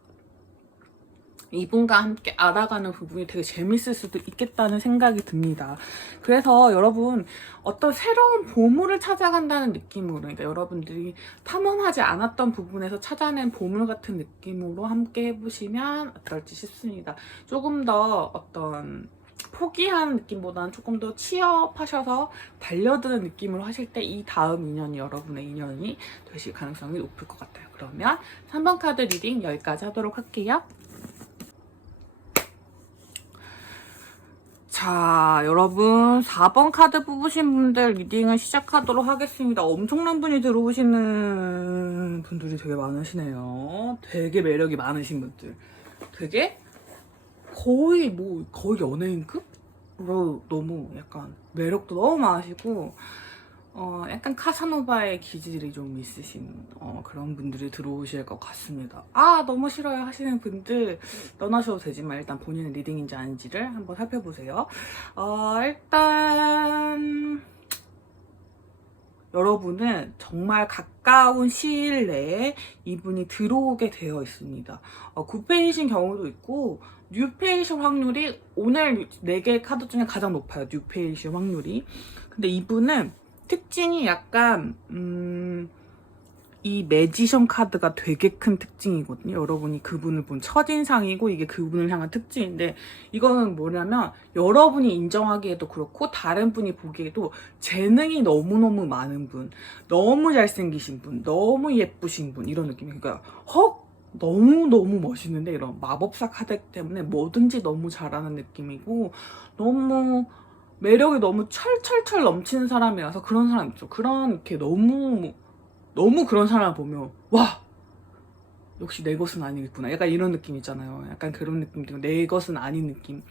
이분과 함께 알아가는 부분이 되게 재밌을 수도 있겠다는 생각이 듭니다. 그래서 여러분 어떤 새로운 보물을 찾아간다는 느낌으로, 그러니까 여러분들이 탐험하지 않았던 부분에서 찾아낸 보물 같은 느낌으로 함께 해보시면 어떨지 싶습니다. 조금 더 어떤 포기하는 느낌보다는 조금 더 취업하셔서 달려드는 느낌으로 하실 때 이 다음 인연이 여러분의 인연이 되실 가능성이 높을 것 같아요. 그러면 3번 카드 리딩 여기까지 하도록 할게요. 자, 여러분 4번 카드 뽑으신 분들 리딩을 시작하도록 하겠습니다. 엄청난 분이 들어오시는 분들이 되게 많으시네요. 되게 매력이 많으신 분들. 되게 거의 연예인급으로 너무 약간 매력도 너무 많으시고 약간 카사노바의 기질이 좀 있으신 그런 분들이 들어오실 것 같습니다. 너무 싫어요 하시는 분들 떠나셔도 되지만 일단 본인의 리딩인지 아닌지를 한번 살펴보세요. 일단 여러분은 정말 가까운 시일 내에 이분이 들어오게 되어 있습니다. 9페이신 경우도 있고 뉴페이신 확률이 오늘 4개의 카드 중에 가장 높아요. 뉴페이신 확률이. 근데 이분은 특징이 약간 이 매지션 카드가 되게 큰 특징이거든요. 여러분이 그분을 본 첫인상이고 이게 그분을 향한 특징인데, 이거는 뭐냐면 여러분이 인정하기에도 그렇고 다른 분이 보기에도 재능이 너무너무 많은 분, 너무 잘생기신 분, 너무 예쁘신 분, 이런 느낌이에요. 그러니까 너무너무 멋있는데 이런 마법사 카드 때문에 뭐든지 너무 잘하는 느낌이고, 너무 매력이 너무 철철철 넘치는 사람이라서 그런 사람 있죠. 이렇게 너무 그런 사람을 보면 역시 내 것은 아니겠구나, 약간 이런 느낌 있잖아요. 약간 그런 느낌 들고 내 것은 아닌 느낌이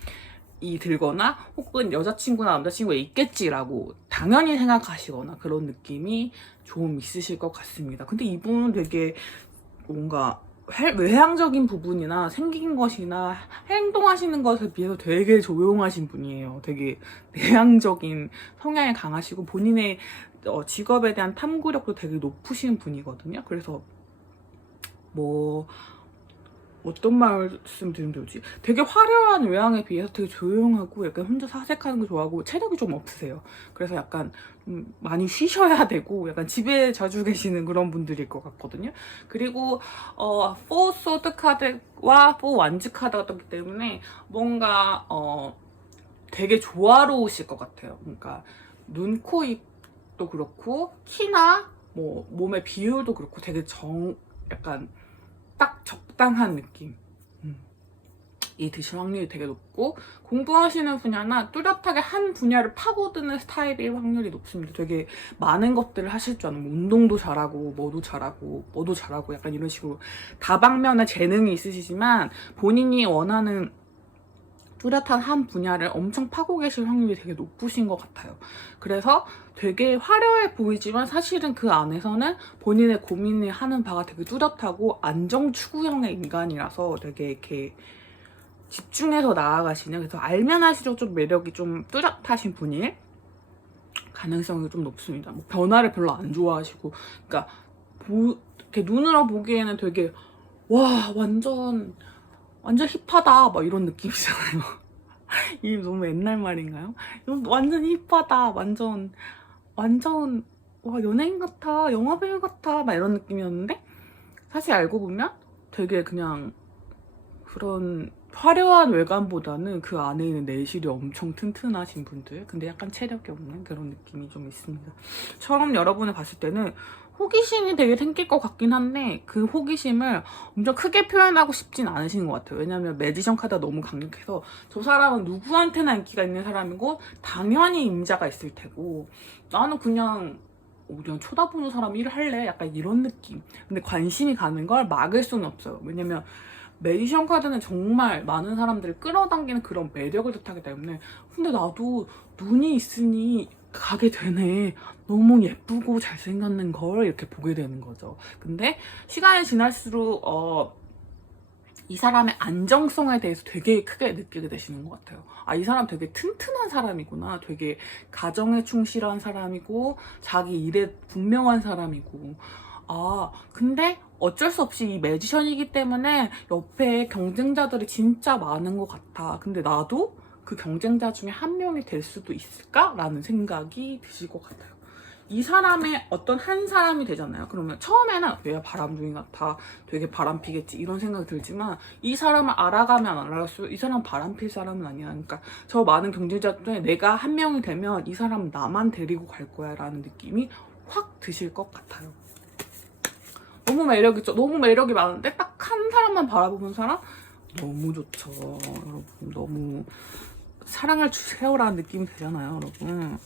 들거나, 혹은 여자친구나 남자친구가 있겠지라고 당연히 생각하시거나 그런 느낌이 좀 있으실 것 같습니다. 근데 이분은 되게 뭔가 외향적인 부분이나 생긴 것이나 행동하시는 것에 비해서 되게 조용하신 분이에요. 되게 내향적인 성향이 강하시고 본인의 직업에 대한 탐구력도 되게 높으신 분이거든요. 그래서 어떤 말씀 드리면 되지? 되게 화려한 외향에 비해서 되게 조용하고 약간 혼자 사색하는 거 좋아하고 체력이 좀 없으세요. 그래서 약간 많이 쉬셔야 되고 약간 집에 자주 계시는 그런 분들일 것 같거든요. 그리고 4 소드 카드와 4 완즈 카드가 떴기 때문에 뭔가 되게 조화로우실 것 같아요. 그러니까 눈, 코, 입도 그렇고 키나 뭐 몸의 비율도 그렇고 되게 약간 딱 적당한 느낌. 이 드실 확률이 되게 높고 공부하시는 분야나 뚜렷하게 한 분야를 파고드는 스타일일 확률이 높습니다. 되게 많은 것들을 하실 줄 아는 운동도 잘하고 뭐도 잘하고 약간 이런 식으로 다방면의 재능이 있으시지만 본인이 원하는 뚜렷한 한 분야를 엄청 파고 계실 확률이 되게 높으신 것 같아요. 그래서 되게 화려해 보이지만 사실은 그 안에서는 본인의 고민을 하는 바가 되게 뚜렷하고 안정 추구형의 인간이라서 되게 이렇게 집중해서 나아가시는, 그래서 알면 할수록 좀 매력이 좀 뚜렷하신 분일 가능성이 좀 높습니다. 뭐 변화를 별로 안 좋아하시고, 그러니까 이렇게 눈으로 보기에는 되게 와 완전 힙하다 막 이런 느낌이잖아요. 이게 너무 옛날 말인가요? 완전 힙하다, 완전 와 연예인 같아, 영화배우 같아 막 이런 느낌이었는데 사실 알고 보면 되게 그냥 그런 화려한 외관보다는 그 안에 있는 내실이 엄청 튼튼하신 분들, 근데 약간 체력이 없는 그런 느낌이 좀 있습니다. 처음 여러분을 봤을 때는 호기심이 되게 생길 것 같긴 한데 그 호기심을 엄청 크게 표현하고 싶진 않으신 것 같아요. 왜냐면 매지션 카드가 너무 강력해서 저 사람은 누구한테나 인기가 있는 사람이고 당연히 임자가 있을 테고 나는 그냥 쳐다보는 사람 일을 할래? 약간 이런 느낌. 근데 관심이 가는 걸 막을 수는 없어요. 왜냐면 매지션 카드는 정말 많은 사람들을 끌어당기는 그런 매력을 뜻하기 때문에 근데 나도 눈이 있으니 가게 되네. 너무 예쁘고 잘생겼는 걸 이렇게 보게 되는 거죠. 근데 시간이 지날수록 이 사람의 안정성에 대해서 되게 크게 느끼게 되시는 것 같아요. 아, 이 사람 되게 튼튼한 사람이구나. 되게 가정에 충실한 사람이고 자기 일에 분명한 사람이고 아, 근데 어쩔 수 없이 이 매지션이기 때문에 옆에 경쟁자들이 진짜 많은 것 같아. 근데 나도 그 경쟁자 중에 한 명이 될 수도 있을까라는 생각이 드실 것 같아요. 이 사람의 어떤 한 사람이 되잖아요. 그러면 처음에는 얘 바람둥이 같아, 되게 바람피겠지 이런 생각이 들지만 이 사람을 알아가면 알아갈수록 이 사람 바람필 사람은 아니야. 그러니까 저 많은 경쟁자 중에 내가 한 명이 되면 이 사람은 나만 데리고 갈 거야 라는 느낌이 확 드실 것 같아요. 너무 매력있죠? 너무 매력이 많은데 딱 한 사람만 바라보는 사람? 너무 좋죠. 여러분 너무 사랑을 주세요라는 느낌이 되잖아요, 여러분.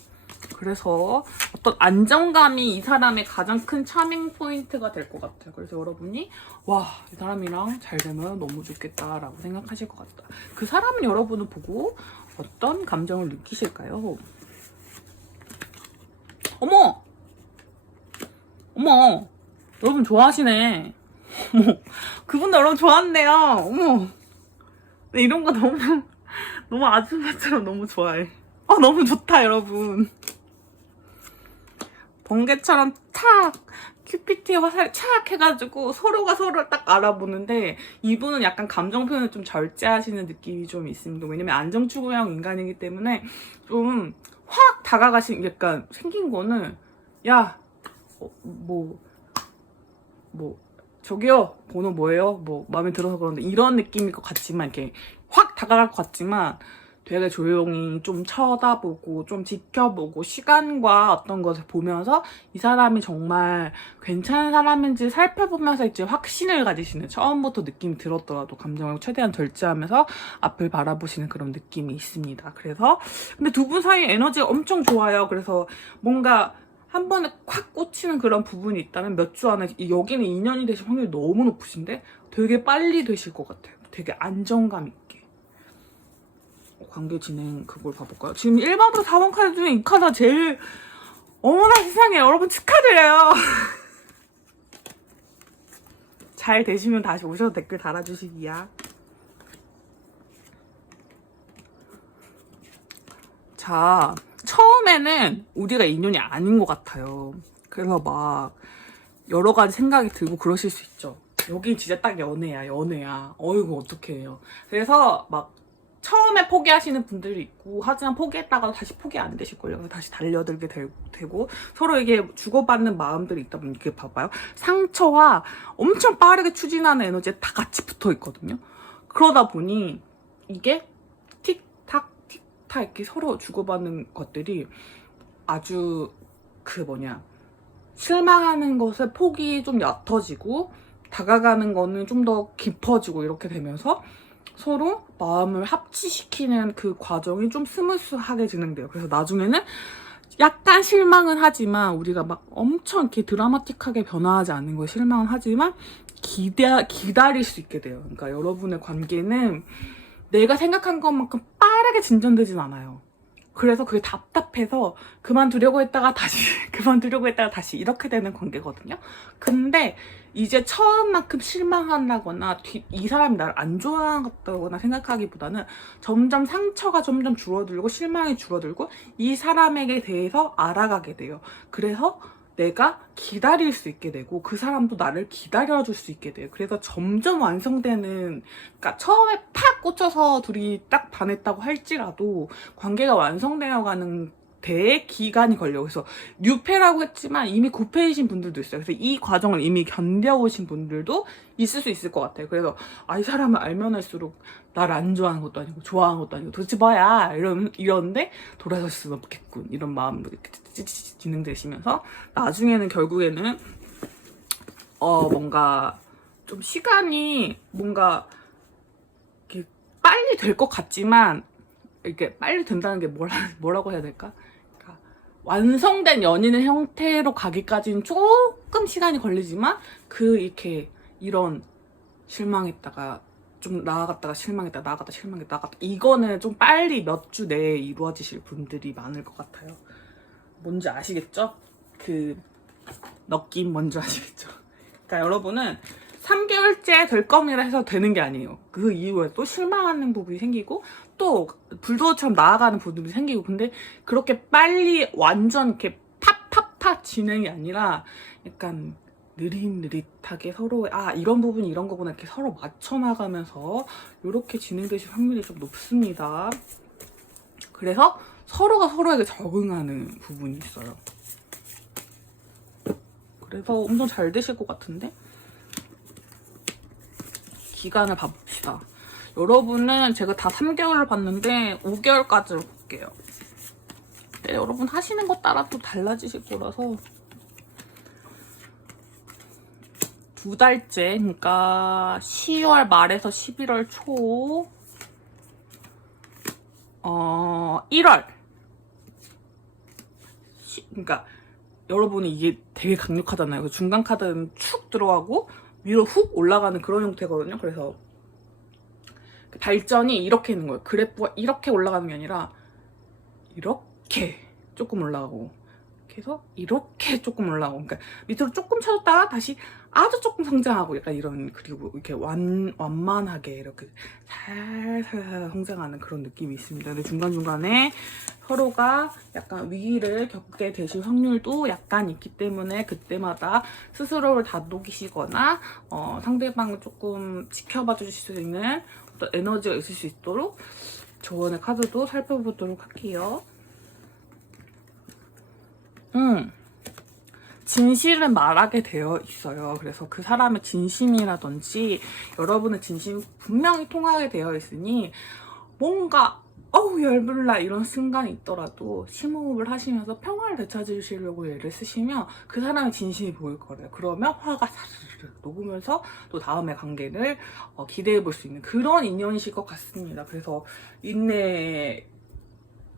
그래서 어떤 안정감이 이 사람의 가장 큰 차밍 포인트가 될 것 같아요. 그래서 여러분이 와, 이 사람이랑 잘 되면 너무 좋겠다라고 생각하실 것 같다. 그 사람은 여러분을 보고 어떤 감정을 느끼실까요? 어머! 어머! 여러분 좋아하시네. 어머, 그분도 여러분 좋아한대요. 어머, 네, 이런 거 너무 아줌마처럼 너무 좋아해. 너무 좋다 여러분. 번개처럼 탁 큐피트의 화살 착 해가지고 서로가 서로를 딱 알아보는데 이분은 약간 감정 표현을 좀 절제하시는 느낌이 좀 있습니다. 왜냐면 안정추구형 인간이기 때문에 좀 확 다가가신, 약간 생긴 거는 야 저기요, 번호 뭐예요? 뭐 마음에 들어서 그런데 이런 느낌일 것 같지만 이렇게 확 다가갈 것 같지만 되게 조용히 좀 쳐다보고 좀 지켜보고 시간과 어떤 것을 보면서 이 사람이 정말 괜찮은 사람인지 살펴보면서 이제 확신을 가지시는, 처음부터 느낌이 들었더라도 감정을 최대한 절제하면서 앞을 바라보시는 그런 느낌이 있습니다. 그래서 근데 두 분 사이 에너지가 엄청 좋아요. 그래서 뭔가 한 번에 콱 꽂히는 그런 부분이 있다면 몇 주 안에 여기는 인연이 되실 확률이 너무 높으신데 되게 빨리 되실 것 같아요. 되게 안정감 있게. 관계 진행 그걸 봐볼까요? 지금 1번부터 4번 카드 중에 이 카드가 제일 어머나 세상에, 여러분 축하드려요. 잘 되시면 다시 오셔서 댓글 달아주시기야. 자, 처음에는 우리가 인연이 아닌 것 같아요. 그래서 막 여러 가지 생각이 들고 그러실 수 있죠. 여기 진짜 딱 연애야. 어이구 어떡해 해요. 그래서 막 처음에 포기하시는 분들이 있고, 하지만 포기했다가도 다시 포기 안 되실걸요. 그래서 다시 달려들게 되고, 서로 이게 주고받는 마음들이 있다 보니, 이게 봐봐요. 상처와 엄청 빠르게 추진하는 에너지에 다 같이 붙어 있거든요. 그러다 보니 이게 틱탁 틱탁 이렇게 서로 주고받는 것들이 아주 실망하는 것에 폭이 좀 얕아지고, 다가가는 거는 좀 더 깊어지고, 이렇게 되면서 서로 마음을 합치시키는 그 과정이 좀 스무스하게 진행돼요. 그래서 나중에는 약간 실망은 하지만, 우리가 막 엄청 이렇게 드라마틱하게 변화하지 않는 거에 실망은 하지만 기다릴 수 있게 돼요. 그러니까 여러분의 관계는 내가 생각한 것만큼 빠르게 진전되진 않아요. 그래서 그게 답답해서 그만두려고 했다가 다시 이렇게 되는 관계거든요. 근데 이제 처음만큼 실망한다거나 이 사람이 나를 안 좋아한다거나 생각하기보다는 점점 상처가 점점 줄어들고 실망이 줄어들고 이 사람에게 대해서 알아가게 돼요. 그래서 내가 기다릴 수 있게 되고 그 사람도 나를 기다려줄 수 있게 돼요. 그래서 점점 완성되는, 그러니까 처음에 팍 꽂혀서 둘이 딱 반했다고 할지라도 관계가 완성되어가는 데 기간이 걸려요. 그래서 뉴페라고 했지만 이미 9페이신 분들도 있어요. 그래서 이 과정을 이미 견뎌오신 분들도 있을 수 있을 것 같아요. 그래서 이 사람을 알면 할수록 나를 안 좋아하는 것도 아니고 좋아하는 것도 아니고 도대체 뭐야 이러는데 돌아설 수는 없겠군, 이런 마음으로 이렇게 진행되시면서 나중에는 결국에는 뭔가 좀 시간이 뭔가 이렇게 빨리 될 것 같지만, 이렇게 빨리 된다는 게 뭐라고 해야 될까? 그러니까 완성된 연인의 형태로 가기까지는 조금 시간이 걸리지만, 이렇게 이런 실망했다가 좀 나아갔다가 실망했다, 나아갔다 이거는 좀 빨리 몇 주 내에 이루어지실 분들이 많을 것 같아요. 뭔지 아시겠죠? 그 느낌 뭔지 아시겠죠? 그러니까 여러분은 3개월째 될 겁니다 해서 되는 게 아니에요. 그 이후에 또 실망하는 부분이 생기고 또 불도저처럼 나아가는 부분이 생기고, 근데 그렇게 빨리 완전 이렇게 팍팍팍 진행이 아니라 약간 느릿느릿하게 서로 이런 부분이 이런 거구나 이렇게 서로 맞춰나가면서 이렇게 진행되실 확률이 좀 높습니다. 그래서 서로가 서로에게 적응하는 부분이 있어요. 그래서 엄청 잘 되실 것 같은데, 기간을 봐봅시다. 여러분은 제가 다 3개월을 봤는데 5개월까지를 볼게요. 근데 여러분 하시는 것 따라 또 달라지실 거라서 2달째, 그러니까 10월 말에서 11월 초 1월 그러니까 여러분이 이게 되게 강력하잖아요. 중간 카드는 축 들어가고 위로 훅 올라가는 그런 형태거든요. 그래서 발전이 이렇게 있는 거예요. 그래프가 이렇게 올라가는 게 아니라 이렇게 조금 올라가고, 그래서 이렇게 조금 올라가고, 그러니까 밑으로 조금 쳐졌다가 다시 아주 조금 성장하고, 약간 이런, 그리고 이렇게 완만하게 이렇게 살살 성장하는 그런 느낌이 있습니다. 근데 중간중간에 서로가 약간 위기를 겪게 되실 확률도 약간 있기 때문에 그때마다 스스로를 다독이시거나 상대방을 조금 지켜봐 주실 수 있는 어떤 에너지가 있을 수 있도록 조언의 카드도 살펴보도록 할게요. 진실은 말하게 되어 있어요. 그래서 그 사람의 진심이라든지 여러분의 진심이 분명히 통하게 되어 있으니, 뭔가 열불나 이런 순간이 있더라도 심호흡을 하시면서 평화를 되찾으시려고 애를 쓰시면 그 사람의 진심이 보일 거예요. 그러면 화가 사르르 녹으면서 또 다음의 관계를 기대해 볼 수 있는 그런 인연이실 것 같습니다. 그래서 인내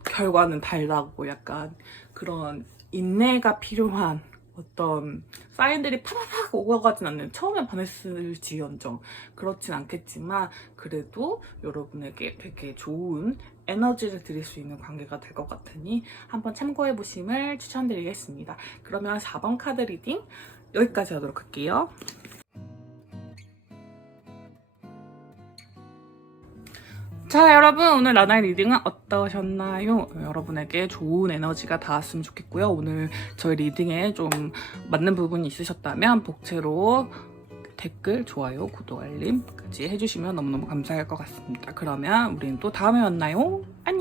결과는 달다고, 약간 그런 인내가 필요한 어떤 사인들이 파파팍 오가진 않는, 처음에 반했을지언정 그렇진 않겠지만 그래도 여러분에게 되게 좋은 에너지를 드릴 수 있는 관계가 될 것 같으니 한번 참고해 보심을 추천드리겠습니다. 그러면 4번 카드 리딩 여기까지 하도록 할게요. 자, 여러분, 오늘 라나의 리딩은 어떠셨나요? 여러분에게 좋은 에너지가 닿았으면 좋겠고요. 오늘 저희 리딩에 좀 맞는 부분이 있으셨다면 복채로 댓글, 좋아요, 구독, 알림까지 해주시면 너무너무 감사할 것 같습니다. 그러면 우리는 또 다음에 만나요. 안녕!